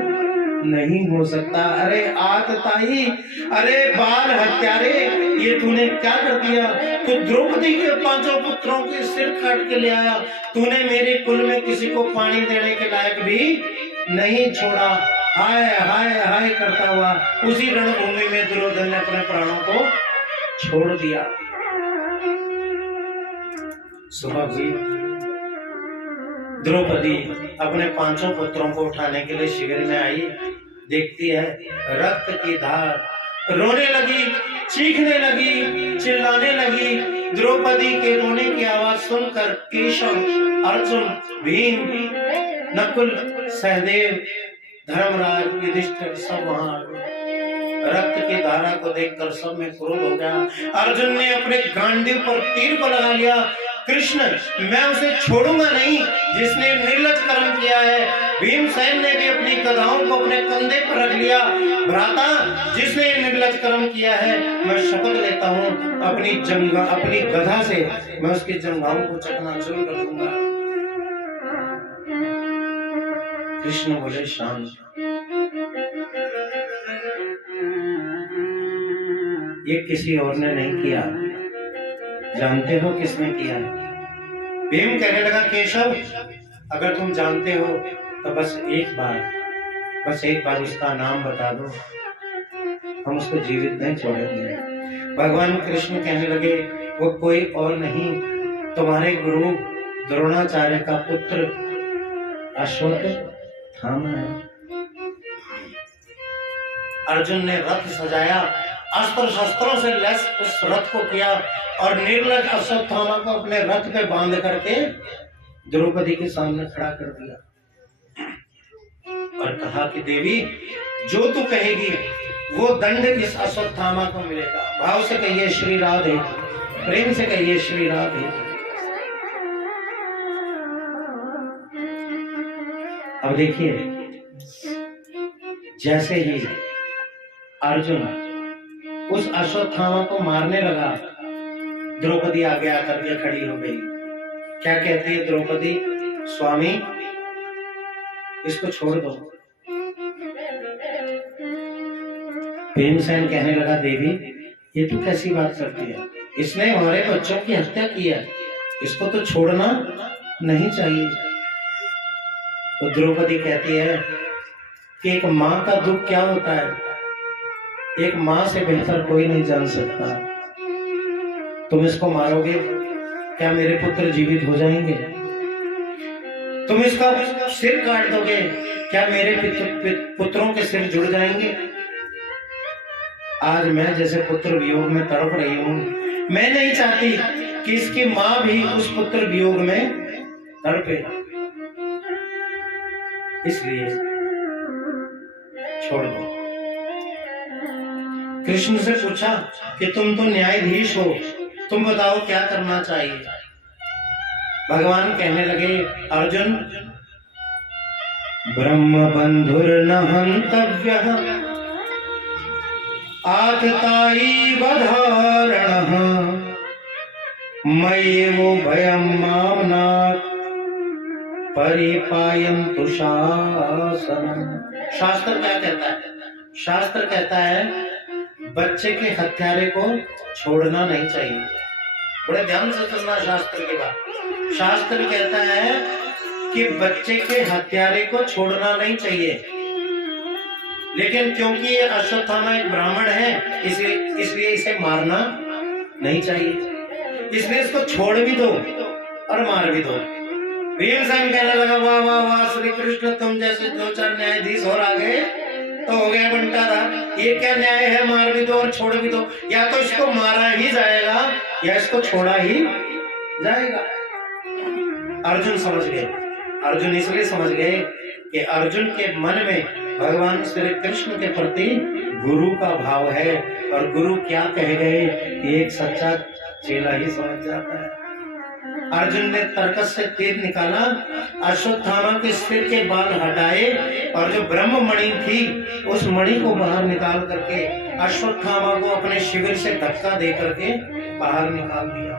नहीं हो सकता। अरे आतताई, अरे बाल हत्यारे, ये तूने क्या कर दिया? तू द्रौपदी के 5 पुत्रों के सिर काट के ले आया। तूने मेरे कुल में किसी को पानी देने के लायक भी नहीं छोड़ा। हाय हाय हाय करता हुआ उसी रणभूमि में दुर्योधन ने अपने प्राणों को छोड़ दिया। सुबह हुई, द्रौपदी अपने 5 पुत्रों को उठाने के लिए शिविर में आई। देखती है रक्त की धार, रोने लगी, चीखने लगी, चिल्लाने लगी। द्रौपदी के रोने की आवाज सुनकर केशव, अर्जुन, भीम, नकुल, सहदेव, धर्मराज, युधिष्ठिर सब वहां आ गए। रक्त की धारा को देखकर सब में क्रोध हो गया। अर्जुन ने अपने गांडीव पर तीर को लगा लिया। कृष्ण, मैं उसे छोड़ूंगा नहीं जिसने निर्लज कर्म किया है। भीमसेन ने भी अपनी गदाओं को अपने कंधे पर रख लिया। भ्राता, जिसने निर्लज कर्म किया है, मैं शपथ लेता हूँ अपनी गदा से मैं उसकी जंघाओं को चकनाचूर कर दूंगा। कृष्ण बोले, शांत, ये किसी और ने नहीं किया, जानते हो किसने किया? भीम कहने लगा, केशव, अगर तुम जानते हो तो बस एक बार उसका नाम बता दो, हम उसको जीवित नहीं छोड़ेंगे। भगवान कृष्ण कहने लगे, वो कोई और नहीं, तुम्हारे गुरु द्रोणाचार्य का पुत्र अश्वत्थामा है। अर्जुन ने रथ सजाया, अस्त्र शस्त्रों से लैस उस रथ को किया और निर्लज अश्वत्थामा को अपने रथ पे बांध करके द्रौपदी के सामने खड़ा कर दिया और कहा कि देवी, जो तू कहेगी वो दंड इस अश्वत्थामा को मिलेगा। भाव से कहिए श्री राधे, प्रेम से कहिए श्री राधे। अब देखिए, जैसे ही अर्जुन उस अश्वत्थामा को मारने लगा, द्रौपदी आगे आकर के खड़ी हो गई। क्या कहती है द्रौपदी? स्वामी, इसको छोड़ दो। भीमसेन कहने लगा, देवी, ये तो कैसी बात करती है? इसने हमारे बच्चों की हत्या की है, इसको तो छोड़ना नहीं चाहिए। तो द्रौपदी कहती है कि एक माँ का दुख क्या होता है, एक माँ से बेहतर कोई नहीं जान सकता। तुम इसको मारोगे, क्या मेरे पुत्र जीवित हो जाएंगे? तुम इसका सिर काट दोगे, क्या मेरे पुत्रों के सिर जुड़ जाएंगे? आज मैं जैसे पुत्र वियोग में तड़प रही हूँ, मैं नहीं चाहती कि इसकी माँ भी उस पुत्र वियोग में तड़पे, इसलिए छोड़ दो। कृष्ण से पूछा कि तुम तो न्यायाधीश हो, तुम बताओ क्या करना चाहिए? भगवान कहने लगे, अर्जुन, ब्रह्म बंधुर्न हन्तव्यः आततायी वधारणः मय्येवो भयं मामनात् परिपायन्तु शासनम्। शास्त्र क्या कहता है? शास्त्र कहता है बच्चे के हत्यारे को छोड़ना नहीं चाहिए। बड़े ध्यान से सुनना शास्त्र की बात। शास्त्र कहता है कि बच्चे के हत्यारे को छोड़ना नहीं चाहिए, लेकिन क्योंकि ये अश्वत्थामा एक ब्राह्मण है, इसलिए इसे मारना नहीं चाहिए, इसलिए इसको छोड़ भी दो और मार भी दो। भीमसेन कहने लगा, वाह वाह वाह श्री कृष्ण, तुम जैसे दो चार न्यायाधीश और आ गए तो हो गया बंटारा। ये क्या न्याय है, मार भी दो और छोड़ भी दो? या तो इसको मारा ही जाएगा या इसको छोड़ा ही जाएगा। अर्जुन समझ गए। अर्जुन इसलिए समझ गए कि अर्जुन के मन में भगवान श्री कृष्ण के प्रति गुरु का भाव है, और गुरु क्या कह गए एक सच्चा चेला ही समझ जाता है। अर्जुन ने तरकस से तीर निकाला, अश्वत्थामा के सिर के बाल हटाए और जो ब्रह्म मणि थी उस मणि को बाहर निकाल करके अश्वत्थामा को अपने शिविर से धक्का दे करके बाहर निकाल दिया।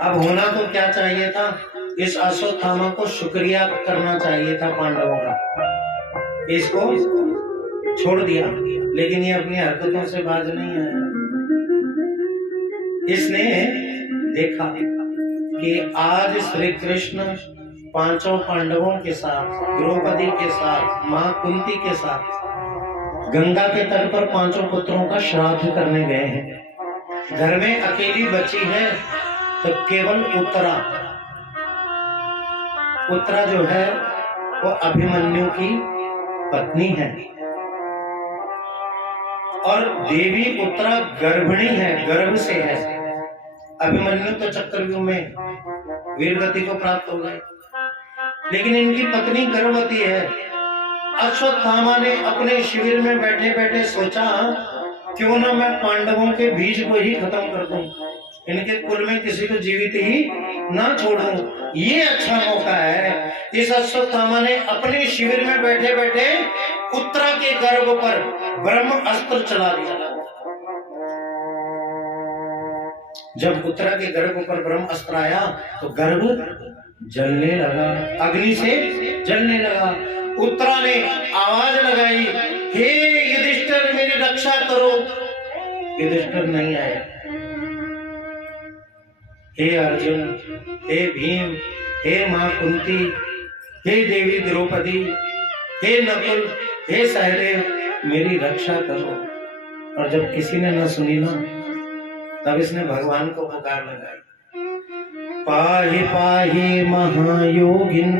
अब होना तो क्या चाहिए था? इस अश्वत्थामा को शुक्रिया करना चाहिए था पांडवों का। इसको छोड़ दिया, लेकिन ये अपनी हरकतों से बाज नहीं आया। इसने देखा कि आज श्री कृष्ण पांचों पांडवों के साथ, द्रौपदी के साथ, मां कुंती के साथ गंगा के तट पर पांचों पुत्रों का श्राद्ध करने गए हैं। घर में अकेली बची है तो केवल उत्तरा जो है वो अभिमन्यु की पत्नी है, और देवी उत्तरा गर्भिणी है, गर्भ से है। अभिमन्यु तो चक्रव्यूह में वीरगति को प्राप्त हो गए, लेकिन इनकी पत्नी गर्भवती है, अश्वत्थामा ने अपने शिविर में बैठे बैठे सोचा, क्यों ना मैं पांडवों के बीज को ही खत्म कर दूं, इनके कुल में किसी को जीवित ही ना छोड़ूं, ये अच्छा मौका है। इस अश्वत्थामा ने अपने शिविर में बैठे बैठे उत्तरा के गर्भ पर ब्रह्म अस्त्र चला दिया। जब उत्तरा के गर्भ पर ब्रह्म अस्त्र आया तो गर्भ जलने लगा, अग्नि से जलने लगा। उत्तरा ने आवाज लगाई, हे युधिष्ठिर मेरी रक्षा करो। युधिष्ठिर नहीं आए। हे अर्जुन, हे भीम, हे मां कुंती, हे देवी द्रौपदी, हे नकुल, हे सहदेव मेरी रक्षा करो। और जब किसी ने न सुनी ना, तब इसने भगवान को पुकार लगाई, पाहि पाहि महायोगिन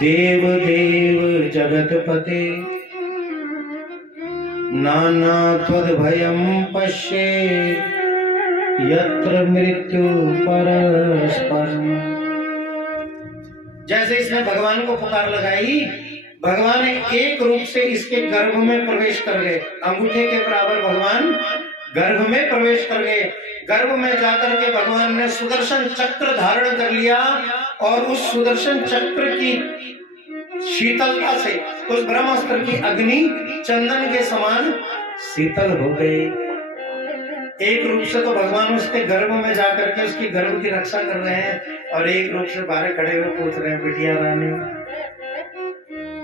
देव देव जगतपते नाना त्वद्भयं पश्ये यत्र मृत्यु परस्परम। जैसे इसने भगवान को पुकार लगाई, भगवान एक रूप से इसके गर्भ में प्रवेश कर गए। अंगूठे के बराबर भगवान गर्भ में प्रवेश कर गए। गर्भ में जाकर के भगवान ने सुदर्शन चक्र धारण कर लिया और उस सुदर्शन चक्र की शीतलता से उस ब्रह्मास्त्र की अग्नि चंदन के समान शीतल हो गई। एक रूप से तो भगवान उसके गर्भ में जाकर के उसकी गर्भ की रक्षा कर रहे हैं और एक रूप से बाहर खड़े हुए पूछ रहे हैं, बिटिया रानी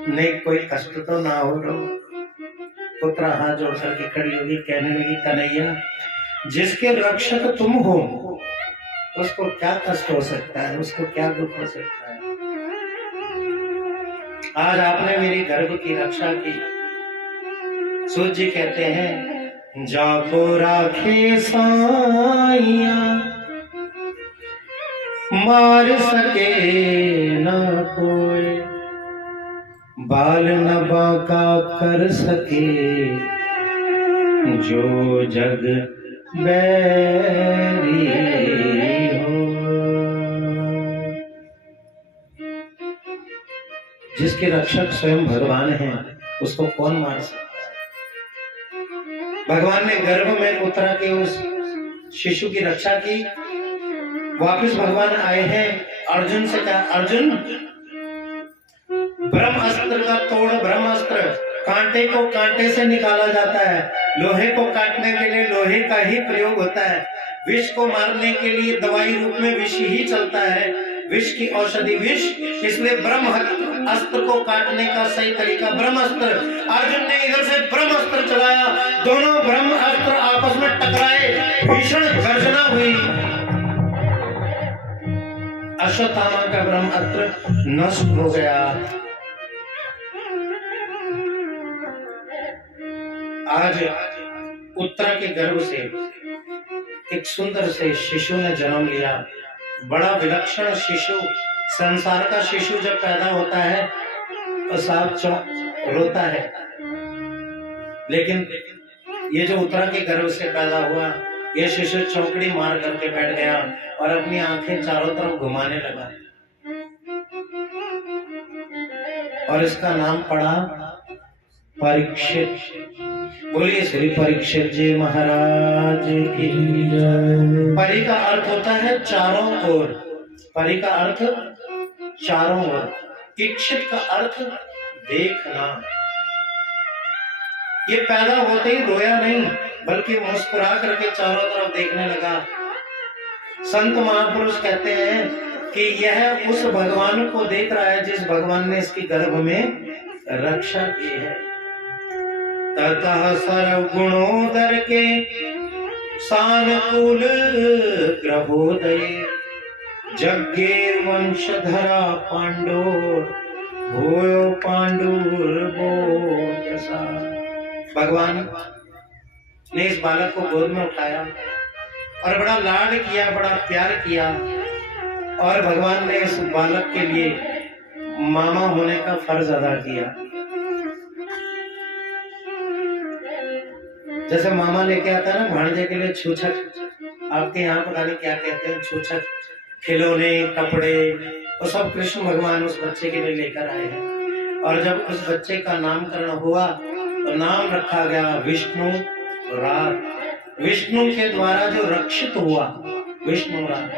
नहीं कोई कष्ट तो ना हो रहा। पुत्र हाथ जोड़ करके खड़ी होगी, कहने लगी, कन्हैया जिसके रक्षक तुम हो उसको क्या कष्ट हो सकता है, उसको क्या दुख हो सकता है। आज आपने मेरी गर्भ की रक्षा की। सूर्य जी कहते हैं, जाको राखे साइया मार सके ना कोई, बाल न बांका कर सके जो जग बैरी हो। जिसके रक्षक स्वयं भगवान हैं उसको कौन मार सकता है। भगवान ने गर्भ में उत्तरा के उस शिशु की रक्षा की। वापस भगवान आए हैं, अर्जुन से कहा, अर्जुन ब्रह्मास्त्र का तोड़। ब्रह्मास्त्र कांटे को कांटे से निकाला जाता है, लोहे को काटने के लिए लोहे का ही प्रयोग होता है, विष को मारने के लिए दवाई रूप में विष ही चलता है, विष की औषधि विष। इसलिए ब्रह्मास्त्र को काटने का सही तरीका ब्रह्मास्त्र। अर्जुन ने इधर से ब्रह्मास्त्र चलाया, दोनों ब्रह्मास्त्र आपस में टकराए, भीषण गर्जना हुई। अश्वत्थामा का ब्रह्मास्त्र नष्ट हो गया। आज उत्तरा के गर्भ से एक सुंदर से शिशु ने जन्म लिया। बड़ा विलक्षण शिशु। संसार का शिशु जब पैदा होता है तो साफ रोता है, लेकिन ये जो उत्तरा के गर्भ से पैदा हुआ, ये शिशु चौकड़ी मार करके बैठ गया और अपनी आंखें चारों तरफ घुमाने लगा और इसका नाम पड़ा परीक्षित। बोलिए श्री परीक्षित जी महाराज की जय। परी का अर्थ होता है चारों ओर। परी का अर्थ चारों ओर। इक्षित का अर्थ देखना। ये पैदा होते ही रोया नहीं, बल्कि मुस्कुरा करके चारों तरफ देखने लगा। संत महापुरुष कहते हैं कि यह उस भगवान को देख रहा है जिस भगवान ने इसकी गर्भ में रक्षा की है। ततः सर्व गुणोदर के सानुकूल ग्रहोदय जग्गे वंशधरा पांडो भूयो पांडुर्बो। भगवान ने इस बालक को गोद में उठाया और बड़ा लाड किया, बड़ा प्यार किया और भगवान ने इस बालक के लिए मामा होने का फर्ज अदा किया। जैसे मामा लेके आता है ना भांजे के लिए छूछक, आपके यहाँ पता नहीं क्या कहते हैं, छूछक, खिलौने, कपड़े, वो सब कृष्ण भगवान उस बच्चे के लिए लेकर आए हैं। और जब उस बच्चे का नामकरण हुआ तो नाम रखा गया विष्णु रात। विष्णु के द्वारा जो रक्षित हुआ विष्णु रात।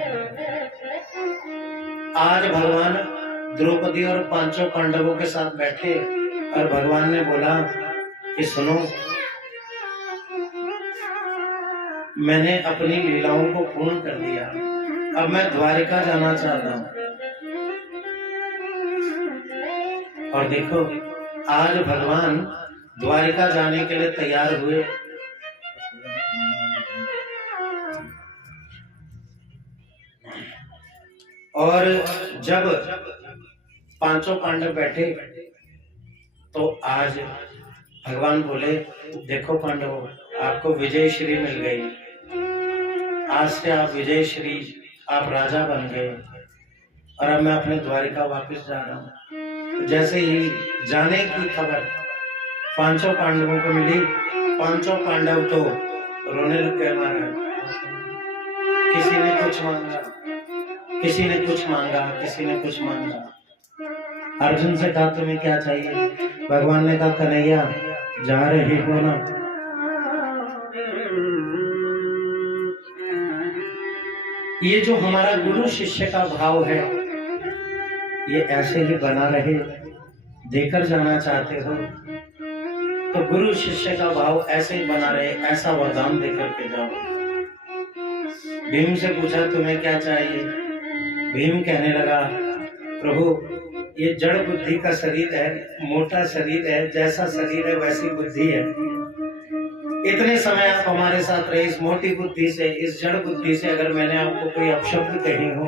आज भगवान द्रौपदी और पांचों पांडवों के साथ बैठे और भगवान ने बोला कि सुनो, मैंने अपनी लीलाओं को पूर्ण कर दिया, अब मैं द्वारिका जाना चाहता हूं। और देखो आज भगवान द्वारिका जाने के लिए तैयार हुए। और जब पांचों पांडव बैठे तो आज भगवान बोले, देखो पांडवों, आपको विजय श्री मिल गई, आज से आप विजय श्री, आप राजा बन गए और अब मैं अपने द्वारिका वापस जा रहा हूँ। जैसे ही जाने की खबर पांचों पांडवों को मिली, पांचों पांडव तो रोने लग गए महाराज। किसी ने कुछ मांगा, किसी ने कुछ मांगा, किसी ने कुछ मांगा। अर्जुन से कहा तुम्हें क्या चाहिए? भगवान ने कहा कन्हैया जा रहे हो ना, ये जो हमारा गुरु शिष्य का भाव है ये ऐसे ही बना रहे, देकर जाना चाहते हो तो गुरु शिष्य का भाव ऐसे ही बना रहे, ऐसा वरदान देकर के जाओ। भीम से पूछा तुम्हें क्या चाहिए? भीम कहने लगा प्रभु ये जड़ बुद्धि का शरीर है, मोटा शरीर है, जैसा शरीर है वैसी बुद्धि है। इतने समय आप हमारे साथ रहे, इस मोटी बुद्धि से, इस जड़ बुद्धि से अगर मैंने आपको कोई अपशब्द कही हो,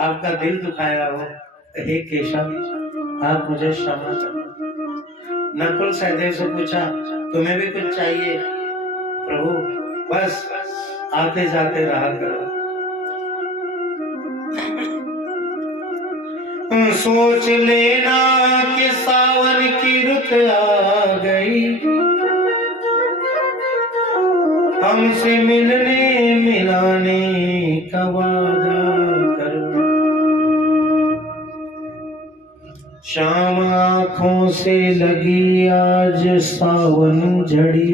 आपका दिल दुखाया हो, हे केशव आप मुझे क्षमा करो। नकुल सहदेव से पूछा तुम्हें भी कुछ चाहिए? प्रभु बस आते जाते रहा करो। सोच लेना कि सावन की रुत आ गई, हमसे मिलने मिलाने का वादा करो। शाम आँखों से लगी आज सावन झड़ी,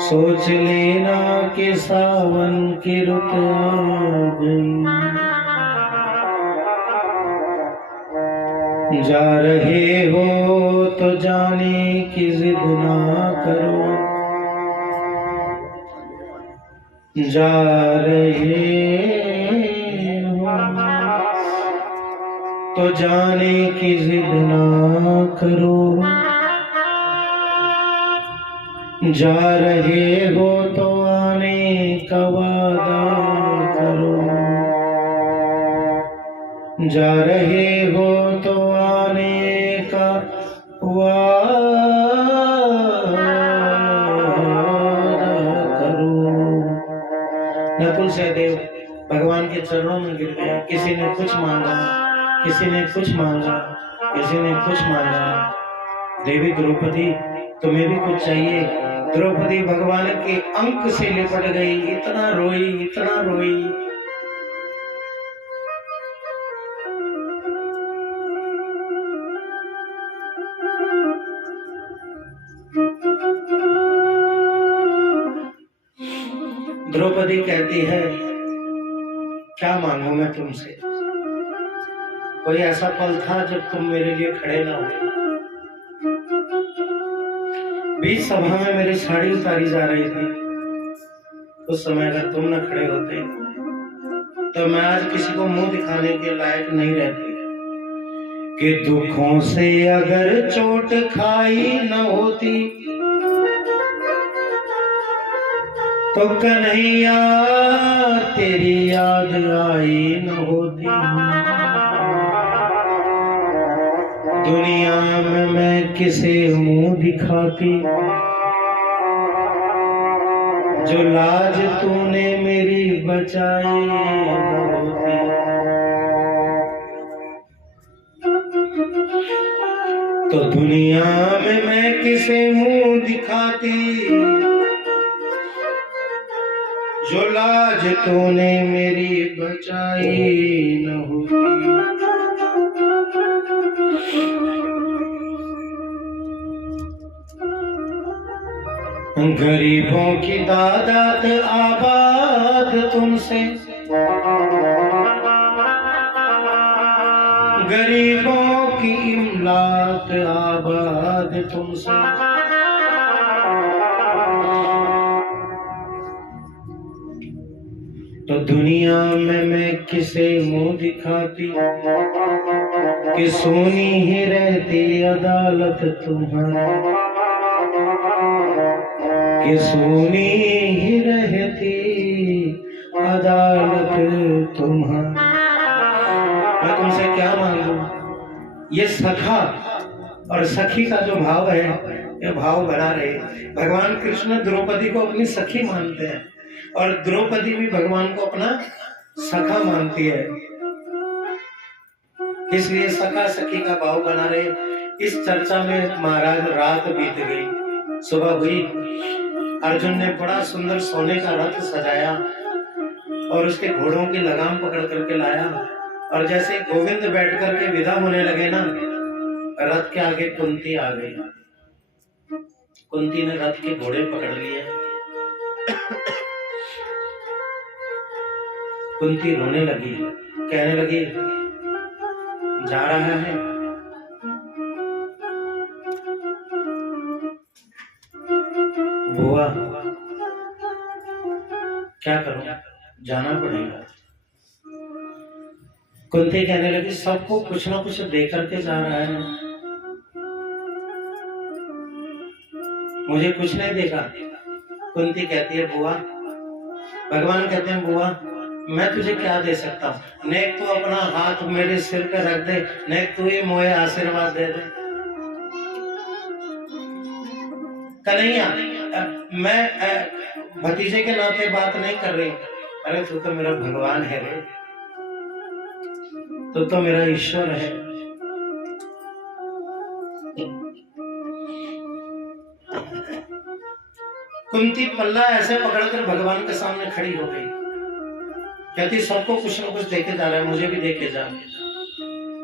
सोच लेना कि सावन की रुत आ गई। जा रहे हो तो जाने की जिद ना करो, जा रहे हो तो जाने की जिद ना करो, जा रहे हो तो आने का वादा करो, जा रहे हो तो आने का वादा करो। नकुल सहदेव भगवान के चरणों में गिर गए। किसी ने कुछ मांगा, किसी ने कुछ मांगा, किसी ने कुछ मांगा। देवी द्रौपदी तुम्हें भी कुछ चाहिए? द्रौपदी भगवान के अंक से लिपट गई, इतना रोई, इतना रोई। द्रौपदी कहती है क्या मांगू मैं तुमसे? कोई ऐसा पल था जब तुम मेरे लिए खड़े ना हुए। बीच सभा में मेरी साड़ी उतारी जा रही थी, उस समय अगर तुम न खड़े होते तो मैं आज किसी को मुंह दिखाने के लायक नहीं रहती। कि दुखों से अगर चोट खाई न होती तो कन्हैया तेरी याद आई न होती। दुनिया में मैं किसे मुंह दिखाती, जो लाज तूने मेरी बचाई न होती। तो दुनिया में मैं किसे मुंह दिखाती, जो लाज तूने मेरी बचाई न होती। गरीबों की दादात आबाद तुमसे, गरीबों की इमलात आबाद तुमसे। तो दुनिया में मैं किसे मुंह दिखाती कि सोनी ही रहती अदालत तुम्हारी, कि सोनी ही रहती अदालत तुम्हारी। मैं तुमसे क्या मांगू? ये सखा और सखी का जो भाव है, ये भाव बना रहे। भगवान कृष्ण द्रौपदी को अपनी सखी मानते हैं और द्रौपदी भी भगवान को अपना सखा मानती है, इसलिए सखा सखी का भाव बना रहे। इस चर्चा में महाराज रात बीत गई, सुबह हुई। अर्जुन ने बड़ा सुंदर सोने का रथ सजाया और उसके घोड़ों की लगाम पकड़ करके लाया, और जैसे गोविंद बैठ करके विदा होने लगे ना, रथ के आगे कुंती आ गई। कुंती ने रथ के घोड़े पकड़ लिए। कुंती रोने लगी, कहने लगी जा रहा है, बुआ क्या करूं, जाना पड़ेगा। कुंती कहने लगी सबको कुछ ना कुछ दे करके जा रहा है, मुझे कुछ नहीं देगा। कुंती कहती है बुआ, भगवान कहते हैं बुआ मैं तुझे क्या दे सकता हूँ, नेक तू अपना हाथ मेरे सिर पे रख दे, नेक तू ही मोए आशीर्वाद दे दे। कन्हैया मैं भतीजे के नाते बात नहीं कर रही, अरे तू तो मेरा भगवान है रे, तू तो मेरा ईश्वर है। कुंती पल्ला ऐसे पकड़कर भगवान के सामने खड़ी हो गई, कहती सबको कुछ न कुछ देके जा रहा है, मुझे भी देके जा।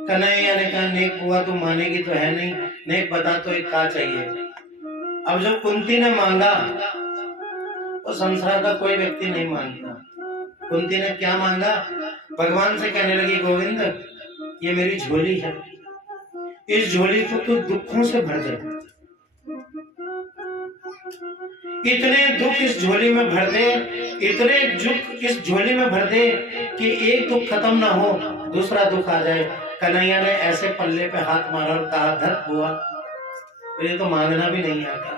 कन्हैया ने कहा नेक बुआ तू मानेगी तो है नहीं, नेक बता तो एक क्या चाहिए। अब जो कुंती ने मांगा तो संसार का कोई व्यक्ति नहीं मांगता। कुंती ने क्या मांगा? भगवान से कहने लगी गोविंद ये मेरी झोली है, इस झोली को तू दुखों से भर दे, इतने दुख इस झोली में भर दे, इतने दुख इस झोली में भर दे कि एक दुख खत्म ना हो दूसरा दुख आ जाए। कन्हैया ने ऐसे पल्ले पे हाथ मारा और कहा धत हुआ, तो ये तो मांगना भी नहीं आता।